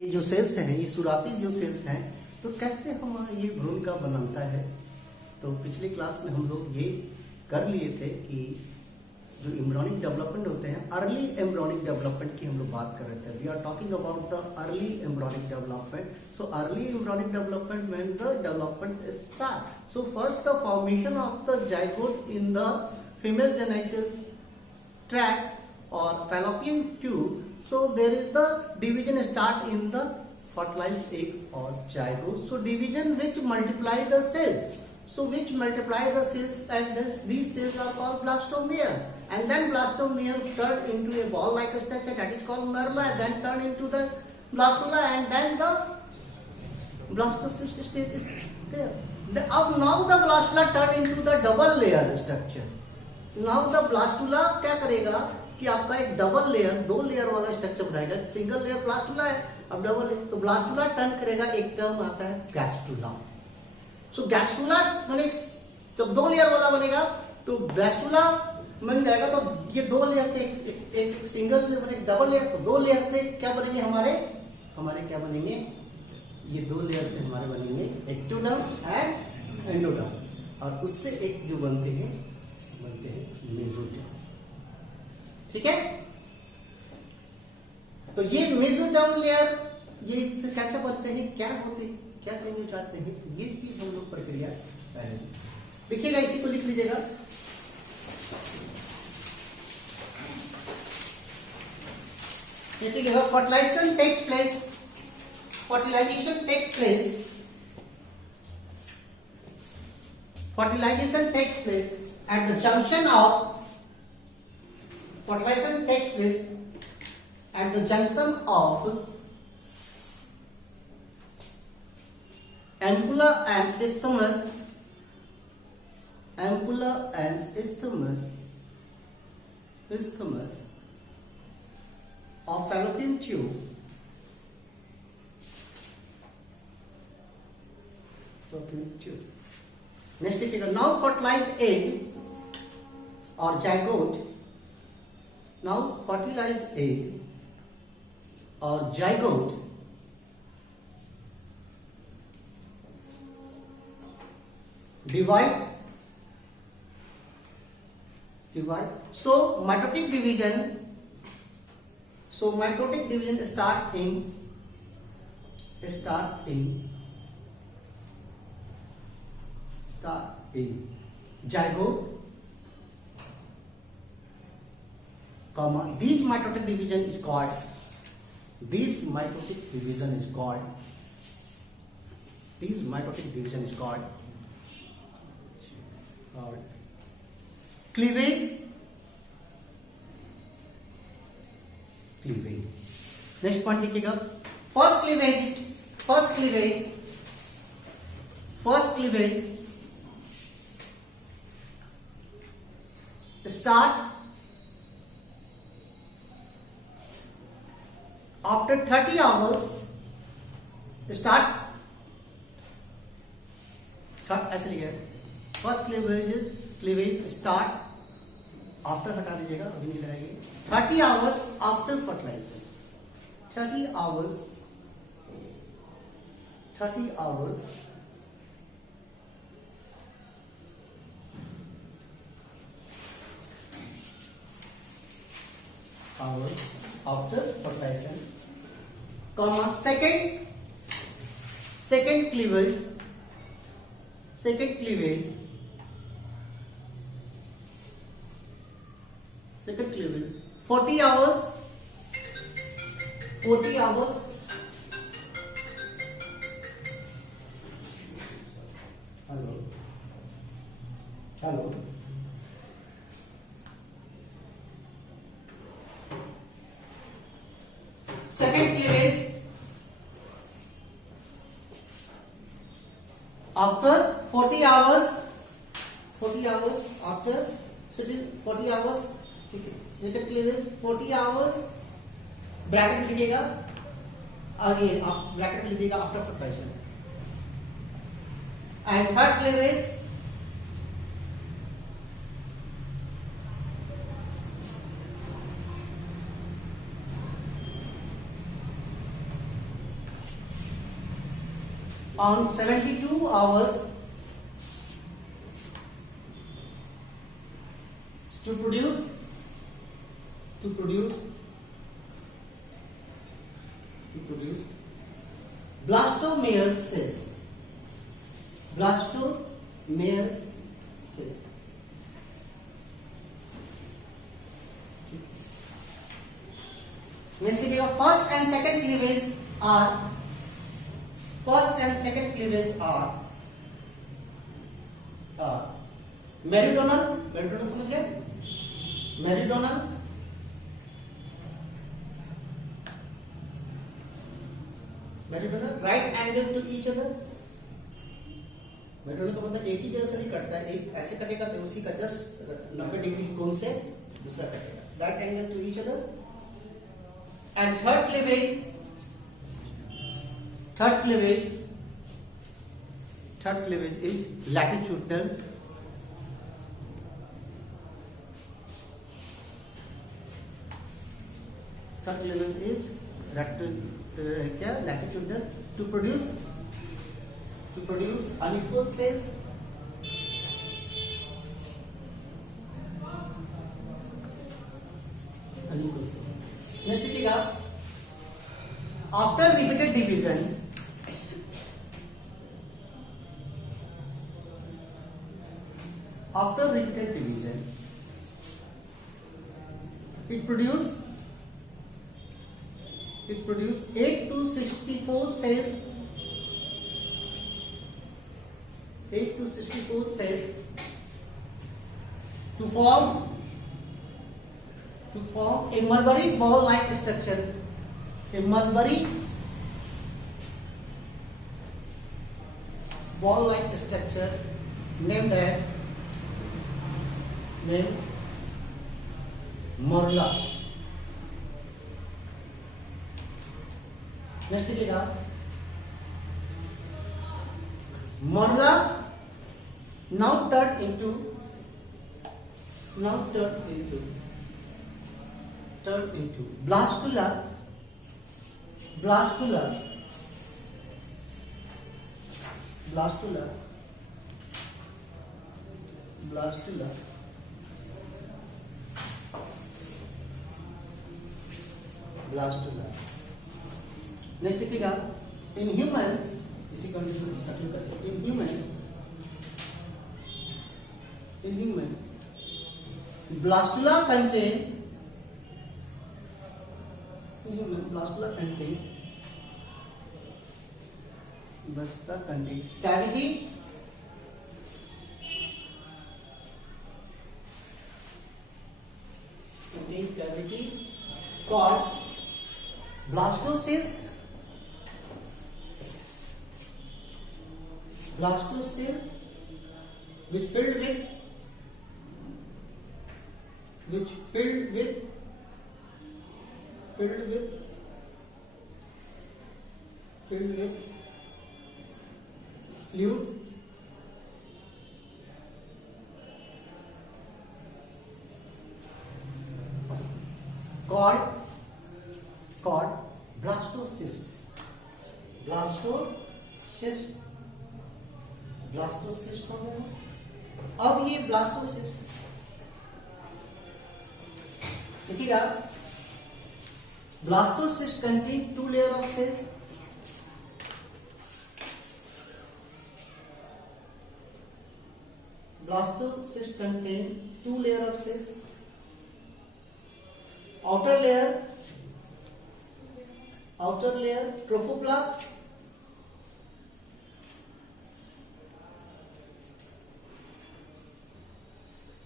ये जो सेल्स हैं, ये शुरुआती जो सेल्स हैं, तो कैसे हम ये भ्रूण का बनाता है। तो पिछले क्लास में हम लोग ये कर लिए थे कि जो एम्ब्रियोनिक डेवलपमेंट होते हैं, अर्ली एम्ब्रियोनिक डेवलपमेंट की हम लोग बात कर रहे थे। We are talking about the early embryonic development. So early embryonic development when the development start. So first the formation of the zygote in the female genetic tract or fallopian tube. So there is the division start in the fertilized egg or zygote. So division which multiply the cells. So which multiply the cells, and these cells are called blastomere. And then blastomere turn into a ball-like structure that is called merma, and then turn into the blastula, and then the blastocyst stage is there. Now the blastula turn into the double layer structure. Now the blastula क्या करेगा कि आपका एक double layer, दो layer वाला structure बनाएगा। Single layer blastula है, अब डबल है, तो ब्लास्टुला टर्न करेगा, एक टर्म आता है गैस्टुला। सो गैस्टुला माने जब दो लेयर वाला बनेगा तो गैस्टुला बन जाएगा। तो ये दो लेयर से एक सिंगल माने डबल लेयर, तो दो लेयर से क्या बनेंगे हमारे क्या बनेंगे, ये दो लेयर से हमारे बनेंगे एक्टोडर्म एंड एंडोडर्म, और उससे एक जो बनते हैं मेसोडर्म। ठीक है, तो ये मेसोडर्म लेयर ये इससे कैसे बनते हैं, क्या होते हैं, क्या चेंज हो जाते हैं, ये चीज हम लोग प्रक्रिया देखिएगा। इसी को लिख लीजिएगा। देखिएगा, fertilization takes place, fertilization takes place at the junction of ampulla and isthmus of fallopian tube. Next देखिएगा, now fertilized egg or zygote, now fertilized egg or zygote divide. So mitotic division start in zygote, comma, this mitotic division is called cleavage. Next point लिखिएगा, first cleavage start after 30 hours. ऐसे लिखिएगा, first cleavage start after, हटा दीजिएगा, अभी नहीं लगाइए, 30 hours after fertilization, 30 hours after fertilization, comma, second cleavage 40 hours hello second cleavage after 40 hours after 40 hours, ठीक है, second cleavage 40 hours ब्रैकेट में लिखिएगा, और ये आप ब्रैकेट में लिखिएगा after fertilization, and third cleavage on 72 hours to produce blastomeres cells. Blastomeres cell. Next we have first and second cleavage are meridional समझ गए? Meridional right angle to each other. Meridional का मतलब एक ही जगह से नहीं कटता है, एक ऐसे कटेगा तो उसी का जस्ट 90 डिग्री कोण से दूसरा कटेगा। Right angle to each other. And third cleavage is latitudinal. Third cleavage is latitudinal to produce unequal cells. Next देखिएगा, after repeated division, it produce 8 to 64 cells. 8 to 64 cells to form a mulberry ball-like structure. A mulberry ball-like structure named morula. Next देखिएगा, morula now turned into blastula Next देखिएगा, in human इसी condition starting करते हैं। In human blastula contain cavity called blastocells. Blastocell which filled with fluid called blastocyst. Blastocyst हो गया। अब ये blastocyst देखिएगा, blastocyst contain 2 layers of cells. Blastocyst contain 2 layers of cells. Outer layer trophoblast.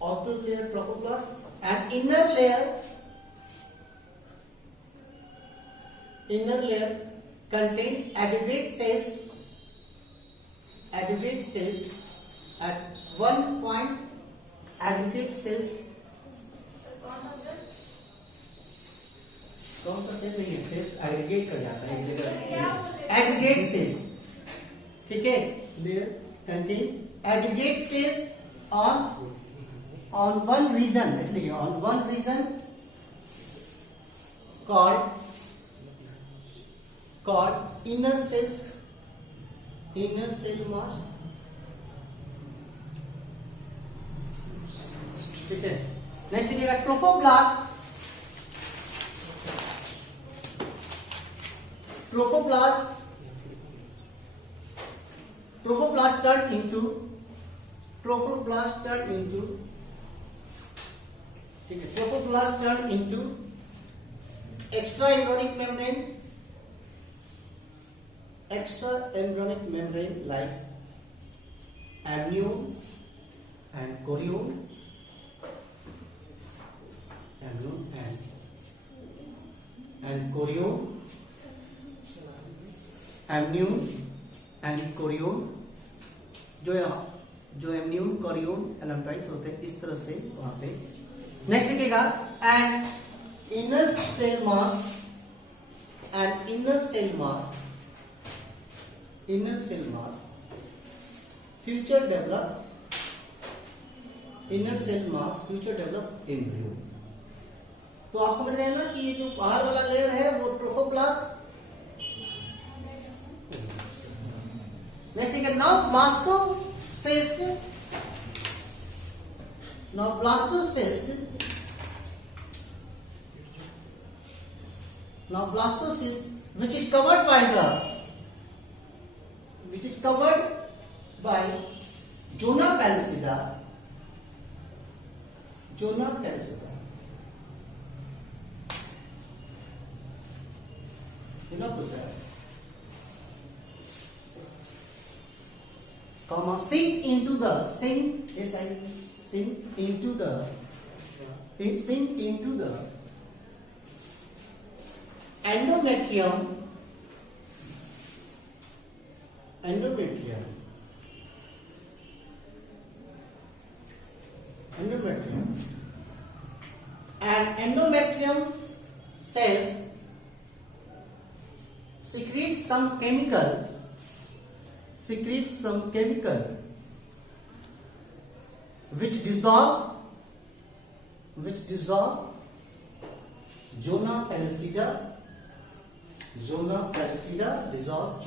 Outer layer trophoblast and inner layer contain aggregate cells at one point. Aggregate cells कौन सा cell नहीं है, sales aggregate कर जाता है एक जगह। एग्रीगेट सेल्स, ठीक है, there contain aggregate cells on one region, इसलिए on one region called inner cells inner cell mass, ठीक है। नेक्स्ट लिखिएगा ट्रोफोब्लास्ट, ट्रोफोब्लास्ट turn into, ठीक है, trophoblast turn into extra embryonic membrane like amnion and chorion, amnion and chorion, जो amnion chorion एलम्टाइज होते हैं इस तरह से वहां पे। नेक्स्ट लिखिएगा and inner cell mass future develop embryo. तो आप समझ रहे हैं ना कि ये जो बाहर वाला लेयर है वो ट्रोफोब्लास्ट। नेक्स्ट ठीक है, now blastocyst which is covered by zona pellucida, comma sink into the endometrium and endometrium cells secrete some chemical which dissolve zona pellucida dissolve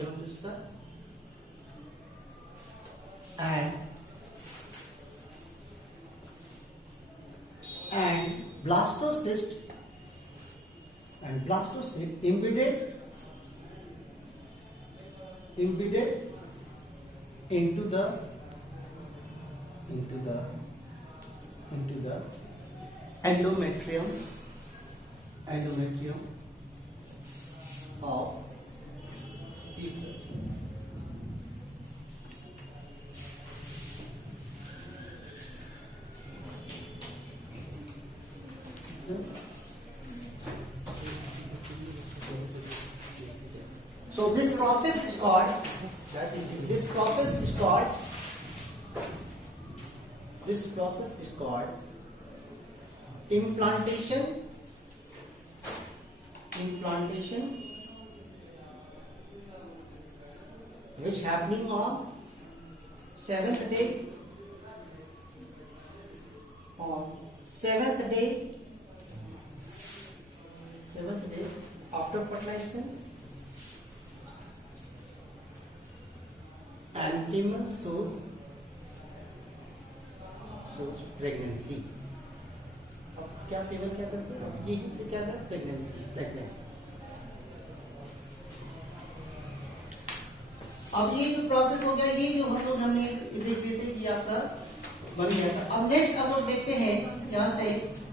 and blastocyst embedded into the endometrium of uterus. So this process is called implantation, which happening on 7th day after fertilization, and female shows pregnancy. अब क्या female क्या करती है, अब यही से क्या है, प्रेगनेंसी। अब ये जो प्रोसेस हो गया, ये जो हम लोग हमने देख लिए थे कि आपका बन गया था। अब नेक्स्ट हम लोग देखते हैं यहाँ से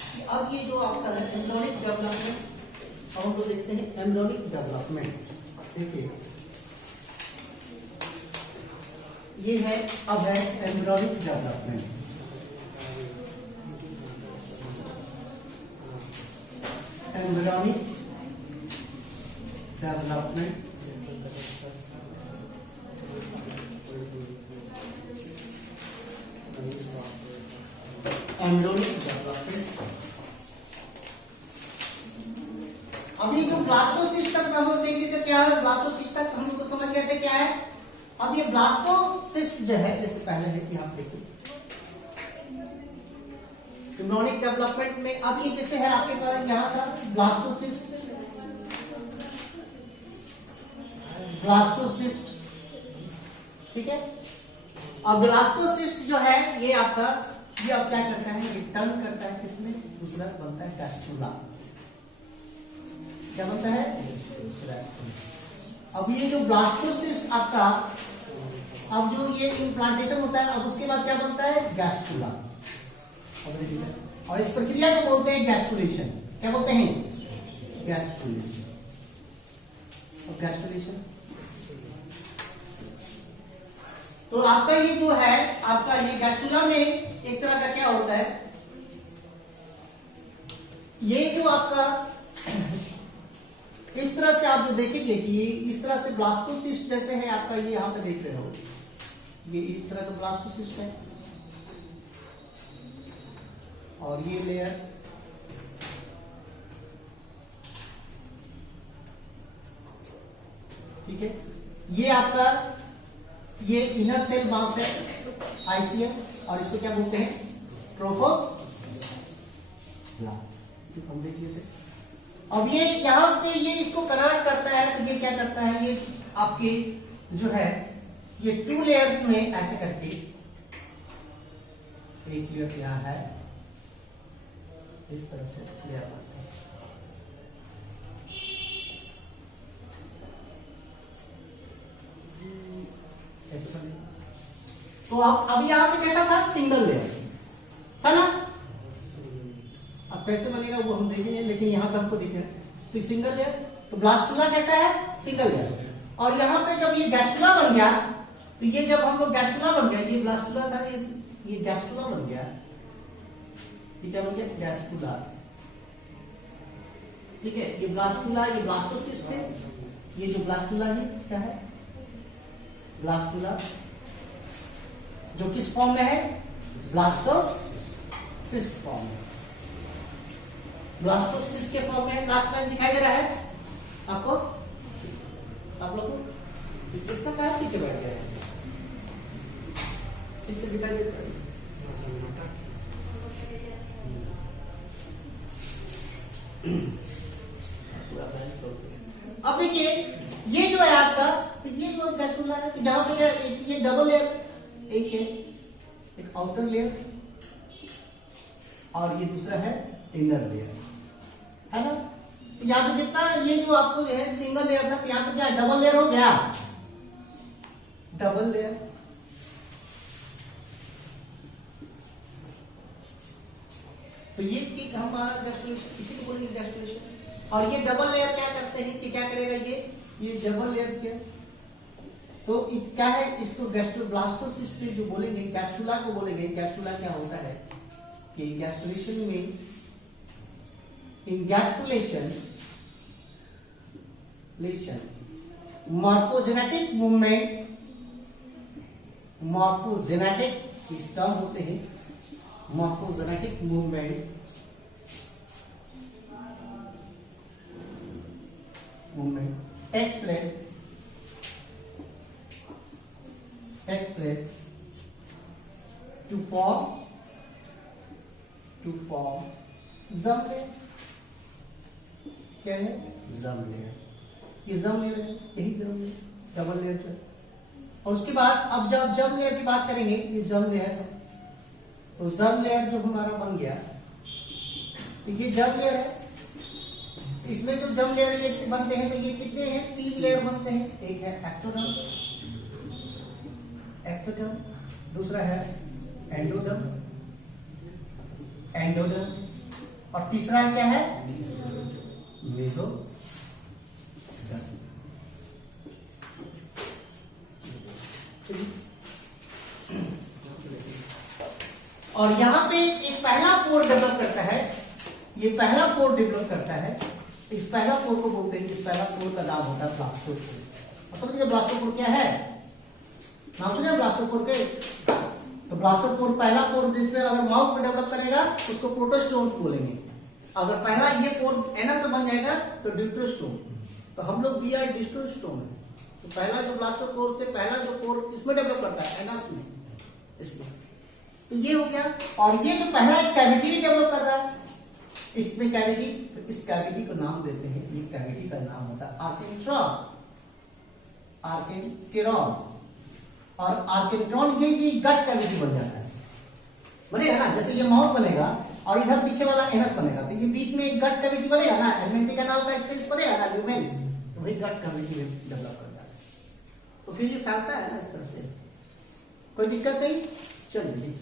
कि अब ये जो आपका है एम्ब्रियोनिक डेवलपमेंट, हम लोग देखते हैं एम्ब्रियोनिक डेवलपमेंट। देखिए ये है, अब है एम्ब्रियोनिक डेवलपमेंट। एम्ब्रियोनिक डेवलपमेंट अभी जो ब्लास्टोसिस्ट तक हम लोग देख लेते क्या है, ब्लास्टोसिस्ट तक हम लोग को समझ गए थे क्या है। अब ये ब्लास्टोसिस्ट जो है, जैसे पहले है कि आप देखिए एम्ब्रियोनिक डेवलपमेंट में, अब ये जैसे है आपके पास यहाँ था ब्लास्टोसिस्ट ठीक है। और ब्लास्टोसिस्ट जो है ये आपका, ये अब क्या करता है, रिटर्न करता है किसमें, दूसरा बनता है गैस्ट्रुला। क्या बनता है, अब ये जो ब्लास्टोसिस्ट आपका, अब जो ये इम्प्लांटेशन होता है, अब उसके बाद क्या बनता है, गैस्ट्रुला। और इस प्रक्रिया को बोलते हैं गैस्ट्रुलेशन। क्या बोलते हैं, गैस्ट्रुलेशन। और गैस्ट्रुलेशन तो आपका ये जो है, आपका ये गैस्ट्रुला में एक तरह का क्या होता है, ये जो आपका इस तरह से आप जो देखेंगे कि ये इस तरह से ब्लास्टोसिस्ट जैसे है आपका, ये यहां पे देख रहे हो, ये इस तरह का ब्लास्टोसिस्ट है। और ये लेयर, ठीक है, ये आपका ये इनर सेल मास है, आईसीएम, और इसको क्या बोलते हैं, ट्रोफोब्लास्ट। हम देख लिए थे। अब ये यहां पे ये इसको कन्वर्ट करता है, तो ये क्या करता है, ये आपके जो है ये 2 लेयर्स में ऐसे करके, एक लेयर यहां है, इस तरह से लेयर बनता है। तो अब यहां पे कैसा था, सिंगल लेयर था ना। अब कैसे बनेगा वो हम देखेंगे, लेकिन यहां पे हमको दिख रहा है तो सिंगल लेयर। तो ब्लास्टुला कैसा है, सिंगल लेयर। और यहां पे जब ये गैस्ट्रुला बन गया, तो ये जब हम लोग गैस्ट्रुला बन गया, ये ब्लास्टुला था, ये गैस्ट्रुला बन गया, ये क्या बन गया, गैस्ट्रुला। ठीक है, ये ब्लास्टुला, ये ब्लास्टोसिस्ट है। ये जो ब्लास्टुला है क्या है, ब्लास्टुला, जो किस फॉर्म में है, ब्लास्टोसिस्ट फॉर्म में। ब्लास्टोसिस्ट के फॉर्म में लास्ट में दिखाई दे रहा है आपको, आप लोग को इतना क्या पीछे बैठ गया है, ठीक से दिखाई देता है। अब देखिए ये जो है आपका, तो ये जो गैस्ट्रुला है, जहां पे क्या, ये डबल लेयर, एक है, एक आउटर लेयर और ये दूसरा है इनर लेयर, है ना। तो यहाँ पे कितना, ये जो आपको जो है सिंगल लेयर था, तो यहाँ पे क्या डबल लेयर हो गया, डबल लेयर। तो ये चीज हमारा गैस्ट्रुलेशन, इसी को बोलेंगे गैस्ट्रुलेशन। और ये डबल लेयर क्या करते हैं कि क्या करेगा, ये डबल लेयर क्या, तो क्या है, इसको गैस्ट्रोब्लास्टोसिस्ट जो बोलेंगे, गैस्ट्रुला को बोलेंगे। गैस्ट्रुला क्या होता है कि गैस्ट्रुलेशन में, इन गैस्ट्रुलेशन मॉर्फोजेनेटिक मूवमेंट, मॉर्फोजेनेटिक इस टर्म होते हैं, morphogenetic movement takes place to form जम लेयर। क्या है, जम लेयर। ये जम लेयर है, यही जम लेयर, डबल लेयर जो है। और उसके बाद अब जब जम लेयर की बात करेंगे, ये जम लेयर है, तो जम लेयर जो हमारा बन गया, तो ये जम लेयर है। इसमें जो जम लेयर ये बनते हैं, तो ये कितने हैं, 3 लेयर बनते हैं। एक है एक्टोडर्म, दूसरा है एंडोडर्म, और तीसरा क्या है, मेसोडर्म। और यहां पे एक पहला पोर डेवलप करता है, ये पहला पोर डेवलप करता है। इस पहला पोर को बोलते हैं, इस पहला पोर का नाम होता है ब्लास्टोपोर। समझिए ब्लास्टोपोर क्या है, नाम सुने ब्लास्टोपोर के। तो ब्लास्टोपोर पहला पोर जिसमें अगर माउथ में डेवलप करेगा उसको प्रोटोस्टोम बोलेंगे। अगर पहला ये पोर एनस से बन जाएगा तो डिस्टोस्टोम। तो हम लोग बी आर डिस्टोस्टोम है। तो पहला जो ब्लास्टोपोर से पहला जो पोर किसमें डेवलप करता है, एनस में, इसमें। तो ये हो गया। और ये जो पहला एक कैविटी डेवलप कर रहा है, इसमें कैविटी, तो इस कैविटी को नाम देते हैं, ये कैविटी का नाम होता है आर्केंट्रॉन। और आर्केंट्रॉन ये गट कैविटी बन जाता है, बनेगा ना, जैसे ये माउथ बनेगा और इधर पीछे वाला एनस बनेगा, तो ये बीच में एक गट कैविटी बनेगा ना, एलिमेंट्री कैनाल का स्पेस बनेगा ना ल्यूमेन, तो वही गट कैविटी डेवलप करता है। तो फिर ये फैलता है ना इस तरह से, कोई दिक्कत नहीं। चलिए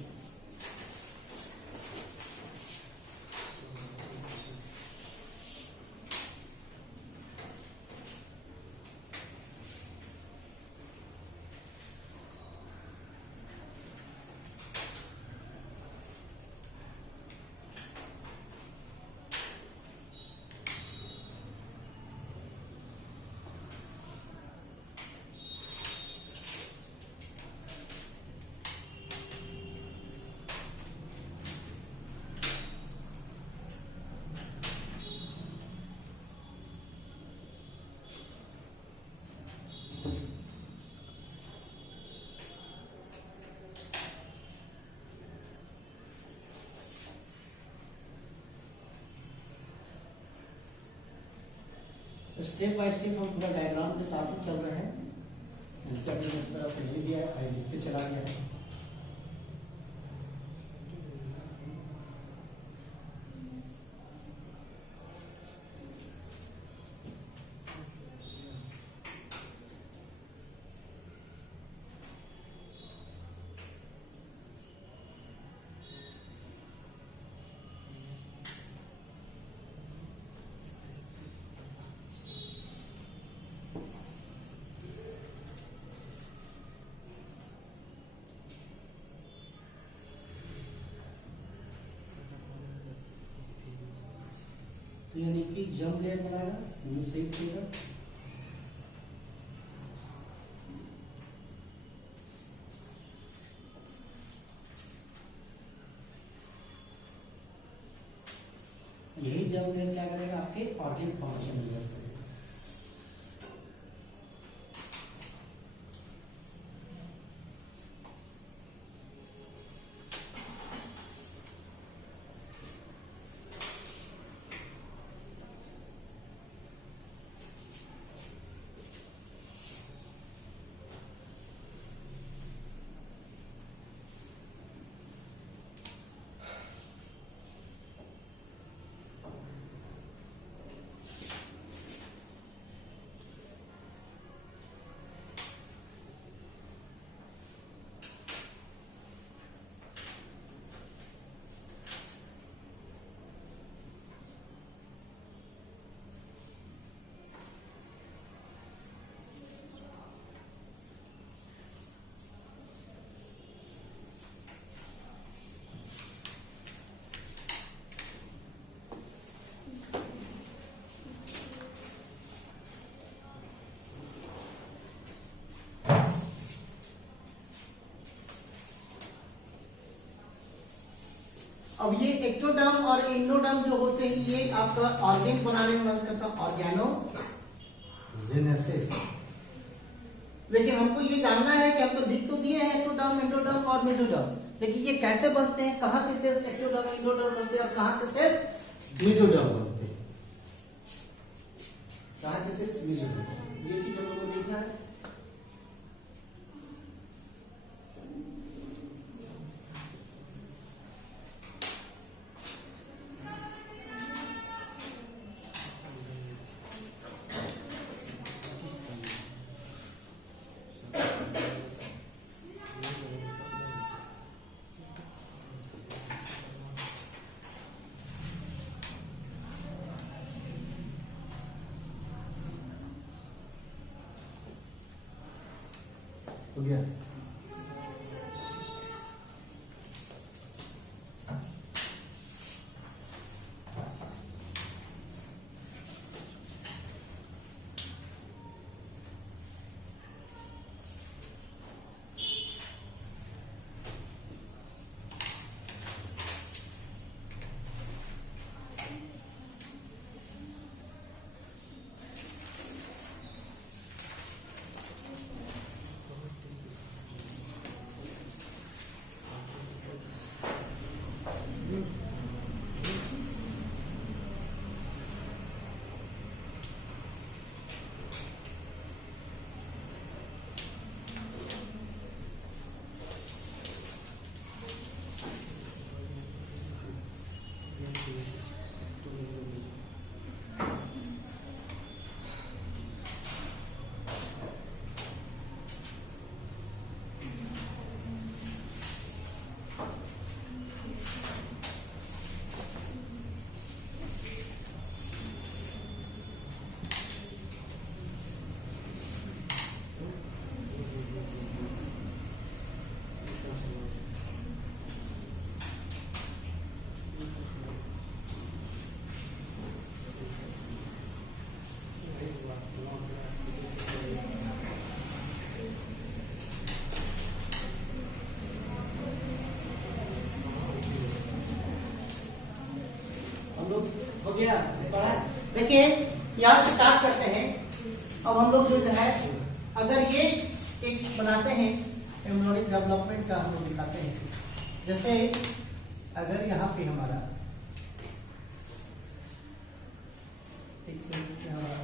स्टेप बाय स्टेप हम पूरा डायग्राम के साथ ही चल रहे हैं। आंसर भी इस तरह से ले दिया है, फाइल लिखते चला गया है। तो यानी कि जम लेयर बनाएगा, न्यू शेप देगा, यही जम लेयर क्या करेगा, आपके ऑर्गेन फॉर्मेशन में करेगा। अब ये एक्टोडर्म और एंडोडर्म जो होते हैं ये आपका ऑर्गेन बनाने में मदद करता है, ऑर्गेनोजेनेसिस। लेकिन हमको ये जानना है कि हम तो लिख तो दिए हैं एक्टोडर्म, एंडोडर्म और मेसोडर्म, लेकिन ये कैसे बनते हैं, कहाँ के सेल्स एक्टोडर्म एंडोडर्म बनते हैं और कहाँ के सेल्स मेसोडर्म बनते हैं, कहाँ के सेल्स मेसोडर्म, ये चीज हम लोगों को देखना है। हो गया। लोग हो गया पढ़ा। देखिए यहाँ से स्टार्ट करते हैं। अब हम लोग जो है अगर ये एक बनाते हैं एम्ब्रियोनिक डेवलपमेंट का, हम लोग दिखाते हैं। जैसे अगर यहाँ पे हमारा एक सेल्स क्या हमारा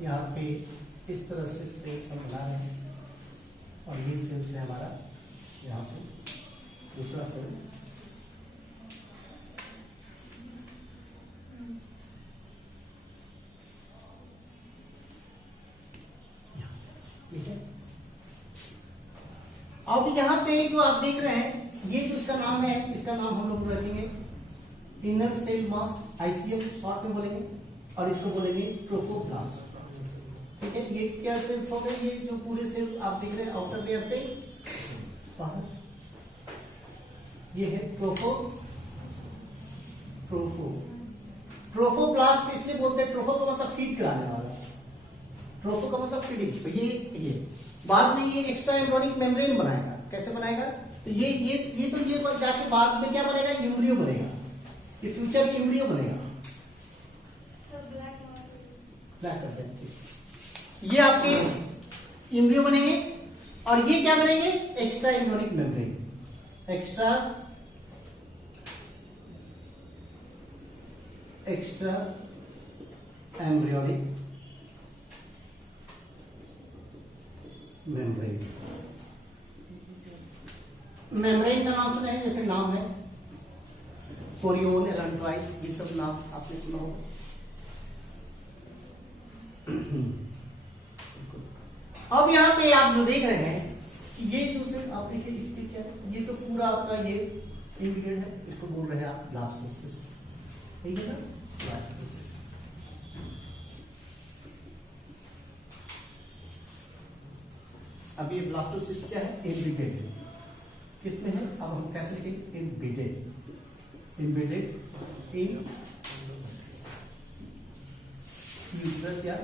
यहाँ पे इस तरह से सेल्स हम बना रहे हैं और ये सेल्स है हमारा यहाँ पे दूसरा सेल। ठीक है। अब यहाँ पे जो आप देख रहे हैं ये जो इसका नाम है, इसका नाम हम लोग रखेंगे inner cell mass, ICM short में बोलेंगे, और इसको बोलेंगे ट्रोफोप्लास्ट। ठीक है। ये क्या सेल्स हो गए, ये जो पूरे सेल्स आप देख रहे हैं आउटर लेयर पे बाहर, ये है ट्रोफोप्लास्ट। इसलिए बोलते हैं ट्रोफो का मतलब फीड कराने वाला, ट्रोफो का मतलब फीडिंग। तो ये बाद में ये एक्स्ट्रा एम्ब्रियोनिक मेम्ब्रेन बनाएगा। कैसे बनाएगा, तो ये तो ये जाके बाद में क्या बनेगा, एम्ब्रियो बनेगा, ये फ्यूचर एम्ब्रियो बनेगा। ब्लैक करते हैं, ठीक। ये आपके एम्ब्रियो बनेंगे और ये क्या बनेंगे, extra embryonic membrane. Extra embryonic membrane. Membrane का नाम सुना है, जैसे नाम है कोरियोन, एलेंट्राइस, ये सब नाम आपने सुना होगा। अब यहाँ पे आप जो देख रहे हैं कि ये जो सिर्फ आप देखिए इसके क्या है, ये तो पूरा आपका ये इंग्रेडिएंट है, इसको बोल रहे हैं आप ब्लास्टोसिस्ट। ठीक है ना, ब्लास्टोसिस्ट। अब ये ब्लास्टोसिस्ट क्या है, एम्बेडेड है। किसमें है, अब हम कैसे लिखेंगे, एम्बेडेड इन यूट्रस या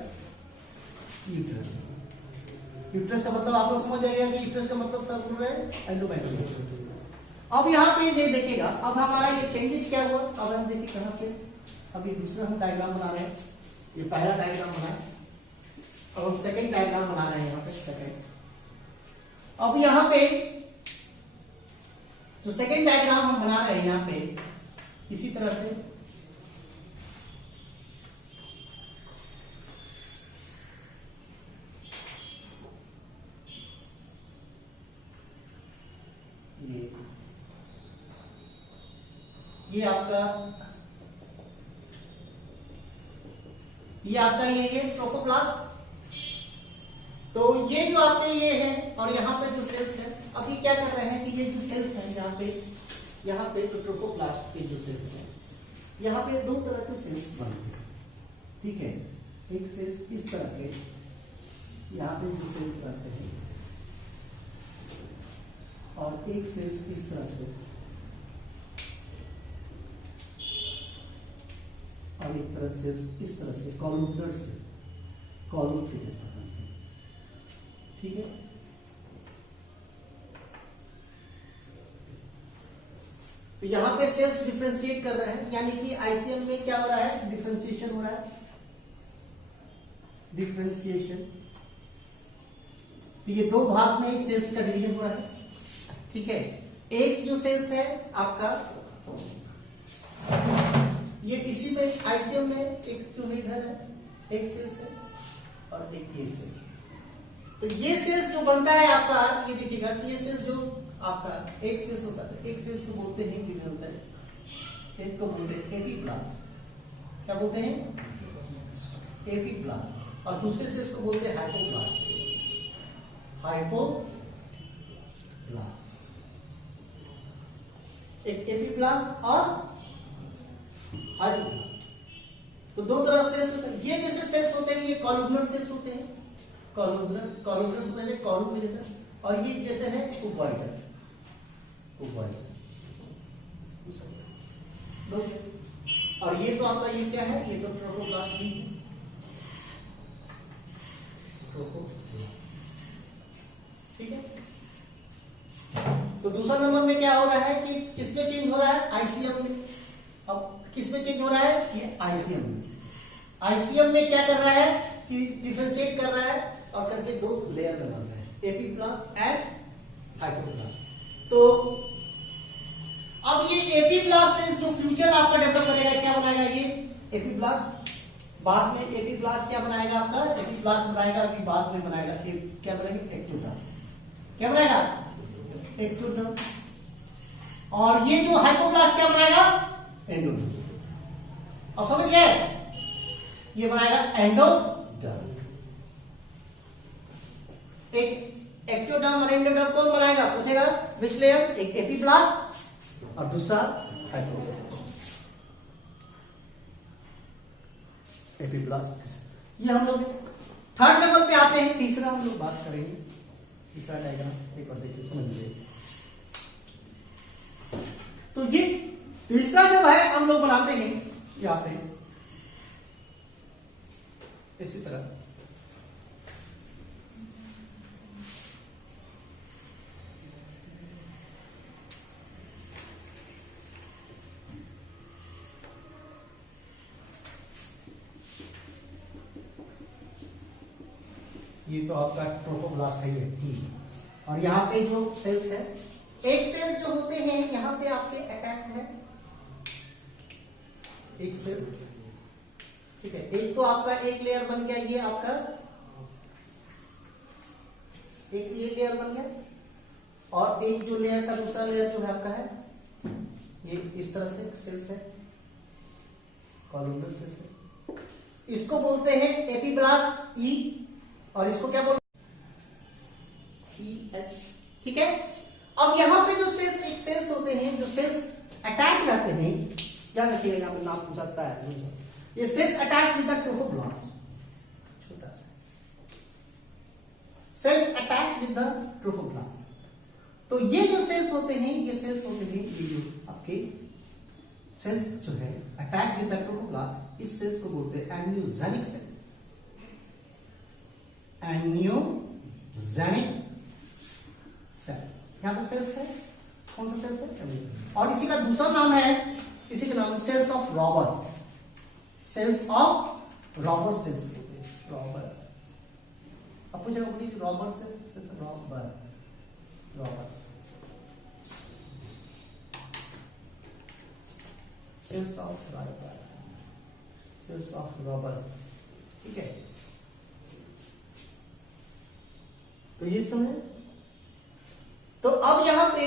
यूट्रस। यूट्रस का मतलब आप लोग समझ जाइएगा कि यूट्रस का मतलब सब बोल रहे हैं एंडोमेट्रियम। अब यहाँ पे ये देखिएगा, अब हमारा ये चेंजेस क्या हुआ। अब हम देखिए कहाँ पे, अभी दूसरा हम डायग्राम बना रहे हैं, ये पहला डायग्राम बना है, अब हम सेकंड डायग्राम बना रहे हैं यहाँ पे सेकंड। अब यहाँ पे जो सेकंड डायग्राम हम बना रहे हैं यहाँ पे इसी तरह से ये आपका ये है ट्रोफोप्लास्ट। तो ये जो आपके ये है और यहाँ पे जो सेल्स है, अब ये क्या कर रहे हैं कि ये जो सेल्स है यहाँ पे तो ट्रोफोप्लास्ट के जो सेल्स है, यहाँ पे दो तरह के सेल्स बनते हैं। ठीक है, एक सेल्स इस तरह के, यहाँ पे जो सेल्स रहते हैं, और एक सेल्स इस तरह से, और एक तरह से इस तरह से कॉलमनर से, कॉलम के जैसा बनते हैं। ठीक है, तो यहां पे सेल्स डिफरेंशिएट कर रहे हैं, यानी कि आईसीएम में क्या हो रहा है, डिफरेंशिएशन हो रहा है, डिफरेंशिएशन। तो ये दो भाग में सेल्स का डिवीजन हो रहा है। ठीक है, एक जो सेल्स है आपका ये इसी में आईसीएम में एक जो इधर है एक सेल्स है और एक ये सेल्स। तो ये सेल्स जो बनता है आपका, ये देखिएगा कि ये सेल्स जो आपका एक सेल्स होता है, एक सेल्स को बोलते हैं एक को बोलते हैं एपीप्लास्ट। क्या बोलते हैं, एपीप्लास्ट। और दूसरे सेल्स को बोलते हैं हाइपोप्लास्ट। हाइपोप्लास्ट, एक एपीप्लास्ट और हाइपोप्लास्ट। तो दो तरह सेल्स होते हैं। ये जैसे सेल्स होते हैं, ये कॉलमनर सेल्स होते हैं, कॉलमनर से कॉलम के जैसे, और ये जैसे है कुबॉइडल। और ये तो आपका ये क्या है, ये तो ट्रोफोब्लास्ट भी है। ठीक है। तो दूसरा नंबर में क्या हो रहा है कि किसमें चेंज हो रहा है, आईसीएम में। अब किसमें चेंज हो रहा है, ये आईसीएम में। आईसीएम में क्या कर रहा है कि डिफरेंशिएट कर रहा है और करके दो लेयर बना रहा है, एपीब्लास्ट एंड हाइपोब्लास्ट। तो अब ये एपीब्लास्ट से जो फ्यूचर आपका डेवलप करेगा, क्या बनाएगा ये एपीब्लास्ट। बाद में एपीब्लास्ट क्या बनाएगा आपका, एपीब्लास्ट बनाएगा कि बाद में बनाएगा, क्या बनाएगा, एक्टोडर्म। क्या बनाएगा, एक्टोडर्म। और ये जो हाइपोब्लास्ट क्या बनाएगा, एंडोडर्म। अब समझ गए, ये बनाएगा एंडोडर्म। एक एक्टोडर्म और एंडोडर्म कौन बनाएगा, पूछेगा विच लेयर, एक एपीब्लास्ट और दूसरा हाइपोब्लास्ट। एपीब्लास्ट ये हम लोग थर्ड लेवल पे आते हैं। तीसरा हम लोग बात करेंगे, तीसरा डायग्राम एक बार देखिए समझ लीजिए। तो ये तीसरा जब है हम लोग बनाते हैं यहां पे इसी तरह। ये तो आपका ट्रोफोब्लास्ट है ये, और यहाँ पे जो सेल्स है, एक सेल्स जो होते हैं यहाँ पे आपके अटैच है एक सेल। ठीक है, एक तो आपका एक लेयर बन गया, ये आपका एक ये लेयर बन गया, और एक जो लेयर का दूसरा लेयर जो है आपका है ये इस तरह से सेल्स है, कॉलमनर सेल्स है। इसको बोलते हैं एपीब्लास्ट ई, और इसको क्या बोलते हैं, EH। ठीक है। अब यहां पे जो सेल्स, एक सेल्स होते हैं जो सेल्स अटैच रहते हैं, याद रखिएगा यहां पे नाम पूछ सकता है, ये cells attach with the trophoblast, छोटा सा cells attach with the trophoblast. तो ये जो सेल्स होते हैं, ये सेल्स होते हैं, ये जो आपके सेल्स जो है अटैच विद द ट्रोफोब्लास्ट, इस सेल्स को बोलते हैं एम्नियोजेनिक सेल्स। एम्नियोजेनिक सेल्स, यहां पर सेल्स है, कौन सा सेल्स है, और इसी का दूसरा नाम है, इसी का नाम है cells of Rauber. Cells of Rauber cells बोलते हैं, रॉबर। अब पूछेगा बोलिए Rauber cells, Rauber, Rauber cells of Rauber, cells of Rauber. ठीक है, तो ये समझे। तो अब यहां पे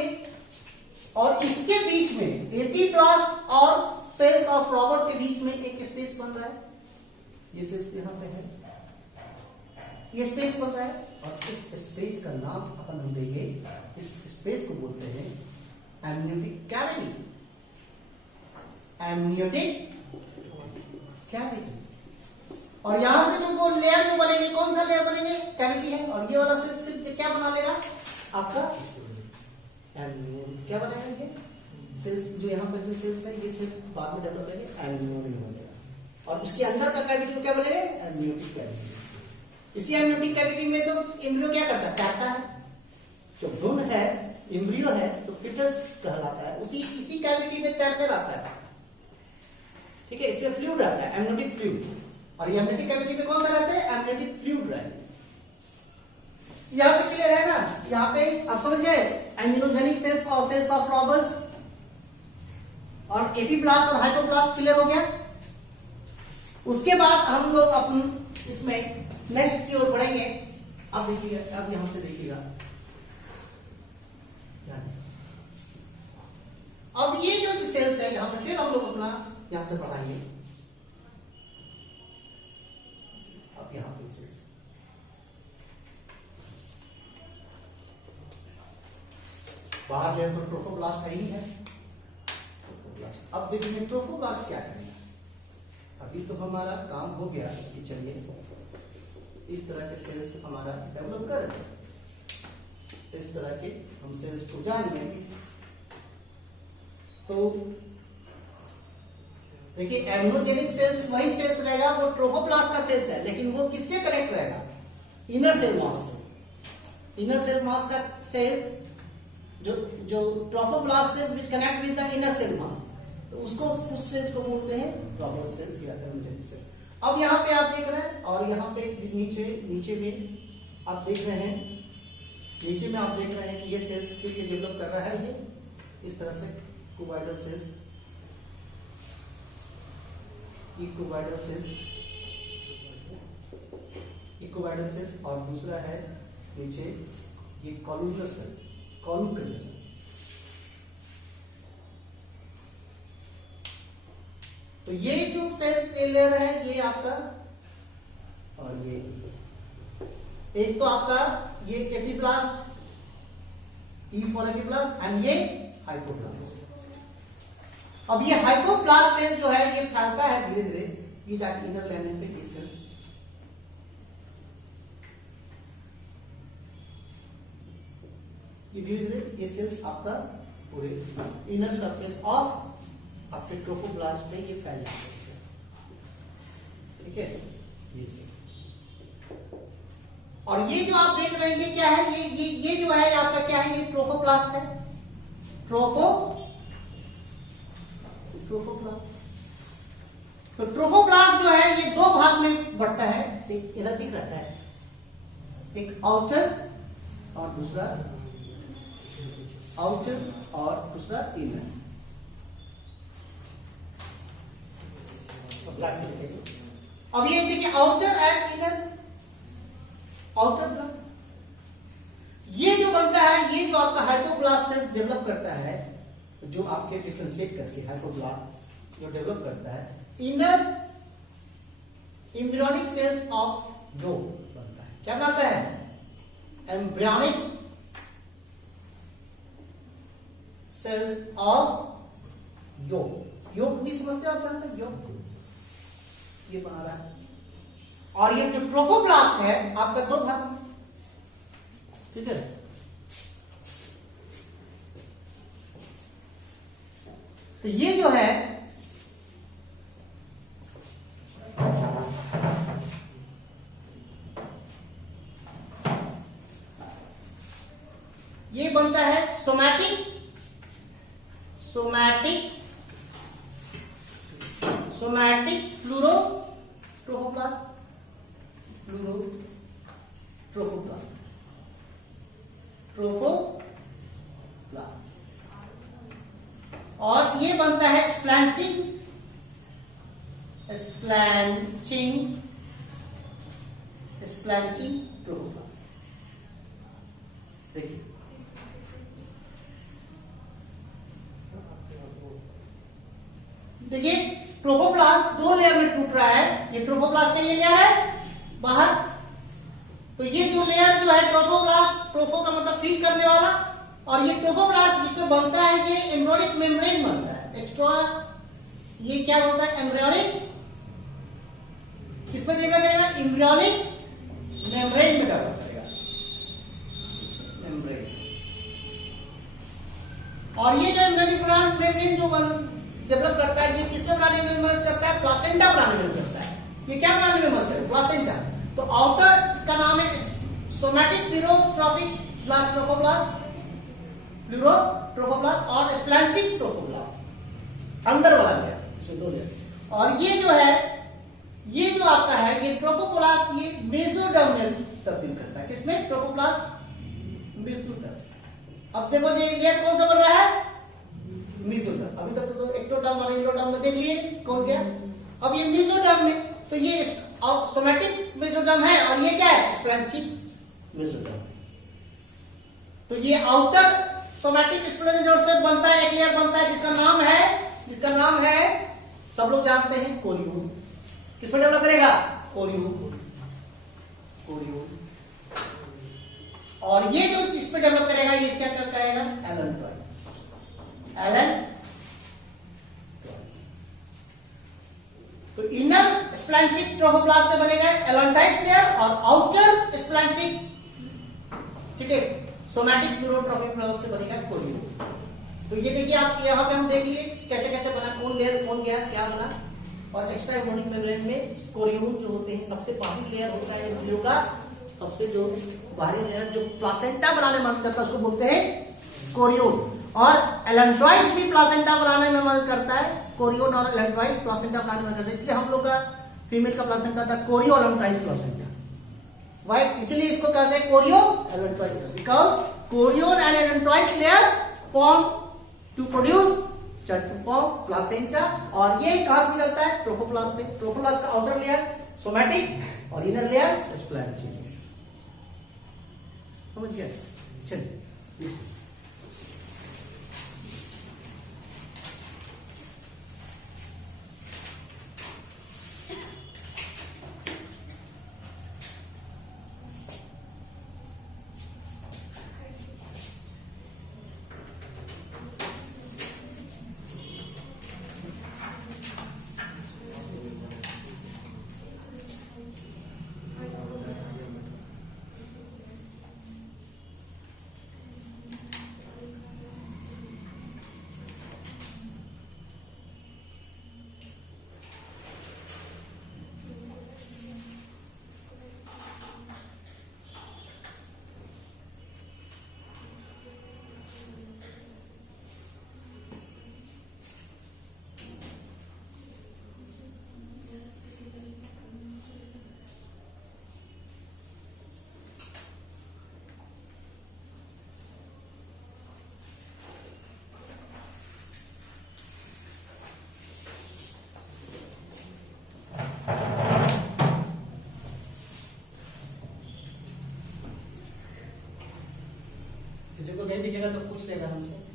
और इसके बीच में एपीब्लास्ट और सेल्स ऑफ रॉबर्स के बीच में एक स्पेस बन रहा है, ये सेल्स यहां पे है, ये स्पेस बन रहा है, और इस स्पेस का नाम अपन हम देंगे, इस स्पेस को बोलते हैं एमनियोटिक कैविटी। Amniotic cavity. और यहां से जो वो लेयर जो बनेंगे, कौन सा लेयर बनेंगे, कैविटी है, और ये वाला सेल्स फिर क्या बना लेगा आपका एमनियोन। क्या बनाएंगे सेल्स, जो यहाँ पर जो सेल्स है, ये सेल्स बाद में डेवलप करेंगे, एमनियोन बनेगा, और उसके अंदर का कैविटी को क्या बोलेंगे, एमनियोटिक कैविटी। इसी एमनियोटिक कैविटी में तो एम्ब्रियो क्या करता है, तैरता है। जो भ्रूण है, एम्ब्रियो है, तो फिटस कहलाता है, उसी इसी कैविटी में तैरते रहता है। ठीक है, इसमें फ्लूइड रहता है, एमनियोटिक फ्लूइड, और ये एमनियोटिक कैविटी में कौन सा रहता है, एमनियोटिक फ्लूइड रहता है। यहाँ पे क्लियर है ना, यहाँ पे आप समझ गए, एम्नियोजेनिक सेल्स और सेल्स ऑफ रॉबर्स और एपीब्लास्ट और हाइपोब्लास्ट क्लियर हो गया। उसके बाद हम लोग अपन इसमें नेक्स्ट की ओर बढ़ेंगे। अब देखिएगा, अब यहां से देखिएगा, अब ये जो सेल्स है यहां पे फिर हम लोग अपना यहां से बढ़ाएंगे। अब यहां पे सेल्स बाहर जो है तो ट्रोफोब्लास्ट ही है, ट्रोफोब्लास्ट। अब देखिए ट्रोफोब्लास्ट क्या करेगा। अभी तो हमारा काम हो गया कि चलिए इस तरह के सेल्स हमारा डेवलप करें, इस तरह के हम सेल्स को जानेंगे। तो देखिए एम्ब्रोजेनिक सेल्स वही सेल्स रहेगा, वो ट्रोफोप्लास्ट का सेल्स है, लेकिन वो किससे कनेक्ट रहेगा? इनर सेल मास से। इनर सेल मास का सेल जो trophoblast cells which connect with the inner cell mass, तो उसको उस सेल्स को बोलते हैं ट्रोफोप्लास्ट सेल्स या एम्ब्रोजेनिक सेल। अब यहाँ पे आप देख रहे हैं, और यहाँ पे नीचे में आप देख रहे हैं, नीचे में आप देख रहे हैं कि ये सेल्स के लिए डेवलप कर रहा है, ये इस तरह से क्यूबॉइडल सेल्स, इक्विवाइडल सेल्स, और दूसरा है नीचे ये कॉलुम्नर सेल, कॉलम के जैसा। तो ये जो सेल्स लेयर है ये आपका, और ये एक तो आपका ये एपिप्लास्ट, ई फॉर एपिप्लास्ट, एंड ये हाइपोप्लास्ट। अब ये हाइपोप्लास्ट सेल जो है ये फैलता है धीरे धीरे, ये जाके इनर लैमिन पे केसेस, ये धीरे धीरे ये सेल्स आपका पूरे इनर सरफेस ऑफ आपके ट्रोफोब्लास्ट पे ये फैल जाते हैं, ठीक है, ये सेल। और ये जो आप देख रहे हैं ये क्या है? ये जो है आपका क्या है? ये ट्रोफोप्लास्ट है, ट्रोफोप्लास्ट। तो ट्रोफोप्लास्ट जो है ये दो भाग में बढ़ता है, एक इधर दिख रहता है, एक आउटर और दूसरा इनर। अब ये देखिए outer and inner, outer block ये जो बनता है, ये जो आपका हाइपोप्लास्ट सेल्स डेवलप करता है, जो आपके डिफरेंशिएट करके हाइपोप्लास्ट जो डेवलप करता है, इनर एम्ब्रियोनिक सेल्स ऑफ योग बनता है। क्या बनाता है? एम्ब्रियोनिक सेल्स ऑफ योग। योग भी समझते हो आप? जानते हैं योग ये बना रहा है। और ये जो ट्रोफोप्लास्ट है आपका दो भाग, ठीक है, तो ये जो है ये बनता है सोमैटिक ट्रोफोप्लास्ट, और ये बनता है स्प्लैंचिंग ट्रोफोप्लास्ट। देखिए देखिए ट्रोफोप्लास्ट दो लेयर में टूट रहा है। ये ट्रोफोप्लास्ट का ये लेयर है बाहर, तो ये जो लेयर जो है ट्रोफोप्लास्ट, ट्रोफो का मतलब फीड करने वाला, और ये ट्रोफोप्लास्ट जिसमें बनता है ये एम्ब्रियोनिक मेम्ब्रेन बनता है एक्स्ट्रा। ये क्या बनता है? एम्ब्रियोनिक, किसमें डेवलप करेगा? एम्ब्रियोनिक मेम्ब्रेन में डेवलप करेगा, मेम्ब्रेन। और ये जो एम्ब्रियोनिक मेम्ब्रेन जो डेवलप करता है, ये किसमें बनाने में मदद करता है? प्लासेंटा बनाने में मदद करता है। ये क्या बनाने में मदद करता है? प्लासेंटा। तो आउटर का नाम है सोमैटिक प्लूरोट्रॉपिक ट्रोफोप्लास्ट और स्प्लैंचिक ट्रोफोप्लास्ट, अंदर वाला लेयर, इसमें दो लेयर। और ये जो है, ये जो आपका है ये ट्रोफोप्लास्ट, ये मेसोडर्म में तब्दील करता है। किसमें? ट्रोफोप्लास्ट मेसोडर्म। अब देखो ये लेयर कौन सा बन रहा है? मेसोडर्म। अभी तक तो एक्टोडर्म और एंडोडर्म में देख लिए कौन क्या। अब ये मेसोडर्म में, तो ये सोमैटिक मेसोडर्म है, और ये क्या है? स्प्लैंचिक मेसोडर्म। तो ये आउटर सोमैटिक स्प्लेनोइड से बनता है, एक लेयर बनता है जिसका नाम है सब लोग जानते हैं कोरियूल। किस पर डेवलप करेगा? कोरियूल। और ये जो इस पे डेवलप करेगा ये क्या करता है? एलन। तो इनर स्प्लैंचिक ट्रोफोप्लास्ट से बनेगा एलोनटाइज लेयर, और आउटर स्प्लैंचिक, ठीक है, सोमैटिक प्लूरोट्रॉपिक से बनेगा कोरियूल। तो ये देखिए आप यहाँ पे हम देख लिए कैसे कैसे बना, कौन लेयर कौन गया क्या बना। और एक्स्ट्रा एम्ब्रियोनिक मेम्ब्रेन में कोरियोन जो होते हैं, सबसे बाहरी लेयर होता है एम्ब्रियो का, सबसे जो बाहरी लेयर जो प्लासेंटा बनाने में मदद करता है उसको बोलते हैं कोरियोन। और एलेंट्रॉइड्स भी प्लासेंटा बनाने में मदद करता है, कोरियोन और एलेंट्रॉइड्स प्लासेंटा बनाने में मदद करता है, इसलिए हम लोग का फीमेल का प्लासेंटा था कोरियो एलेंट्रॉइड्स प्लासेंटा। वाई? इसीलिए इसको कहते हैं chorio allantoid, because chorion and allantoid layer form to produce form placenta. और ये कहां से निकलता है? ट्रोफोप्लास्ट से। ट्रोफोप्लास्ट का आउटर लेयर सोमैटिक और इनर लेयर स्प्लैंजी। समझ गया? चलिए किसी को नहीं दिखेगा तो पूछ लेगा हमसे।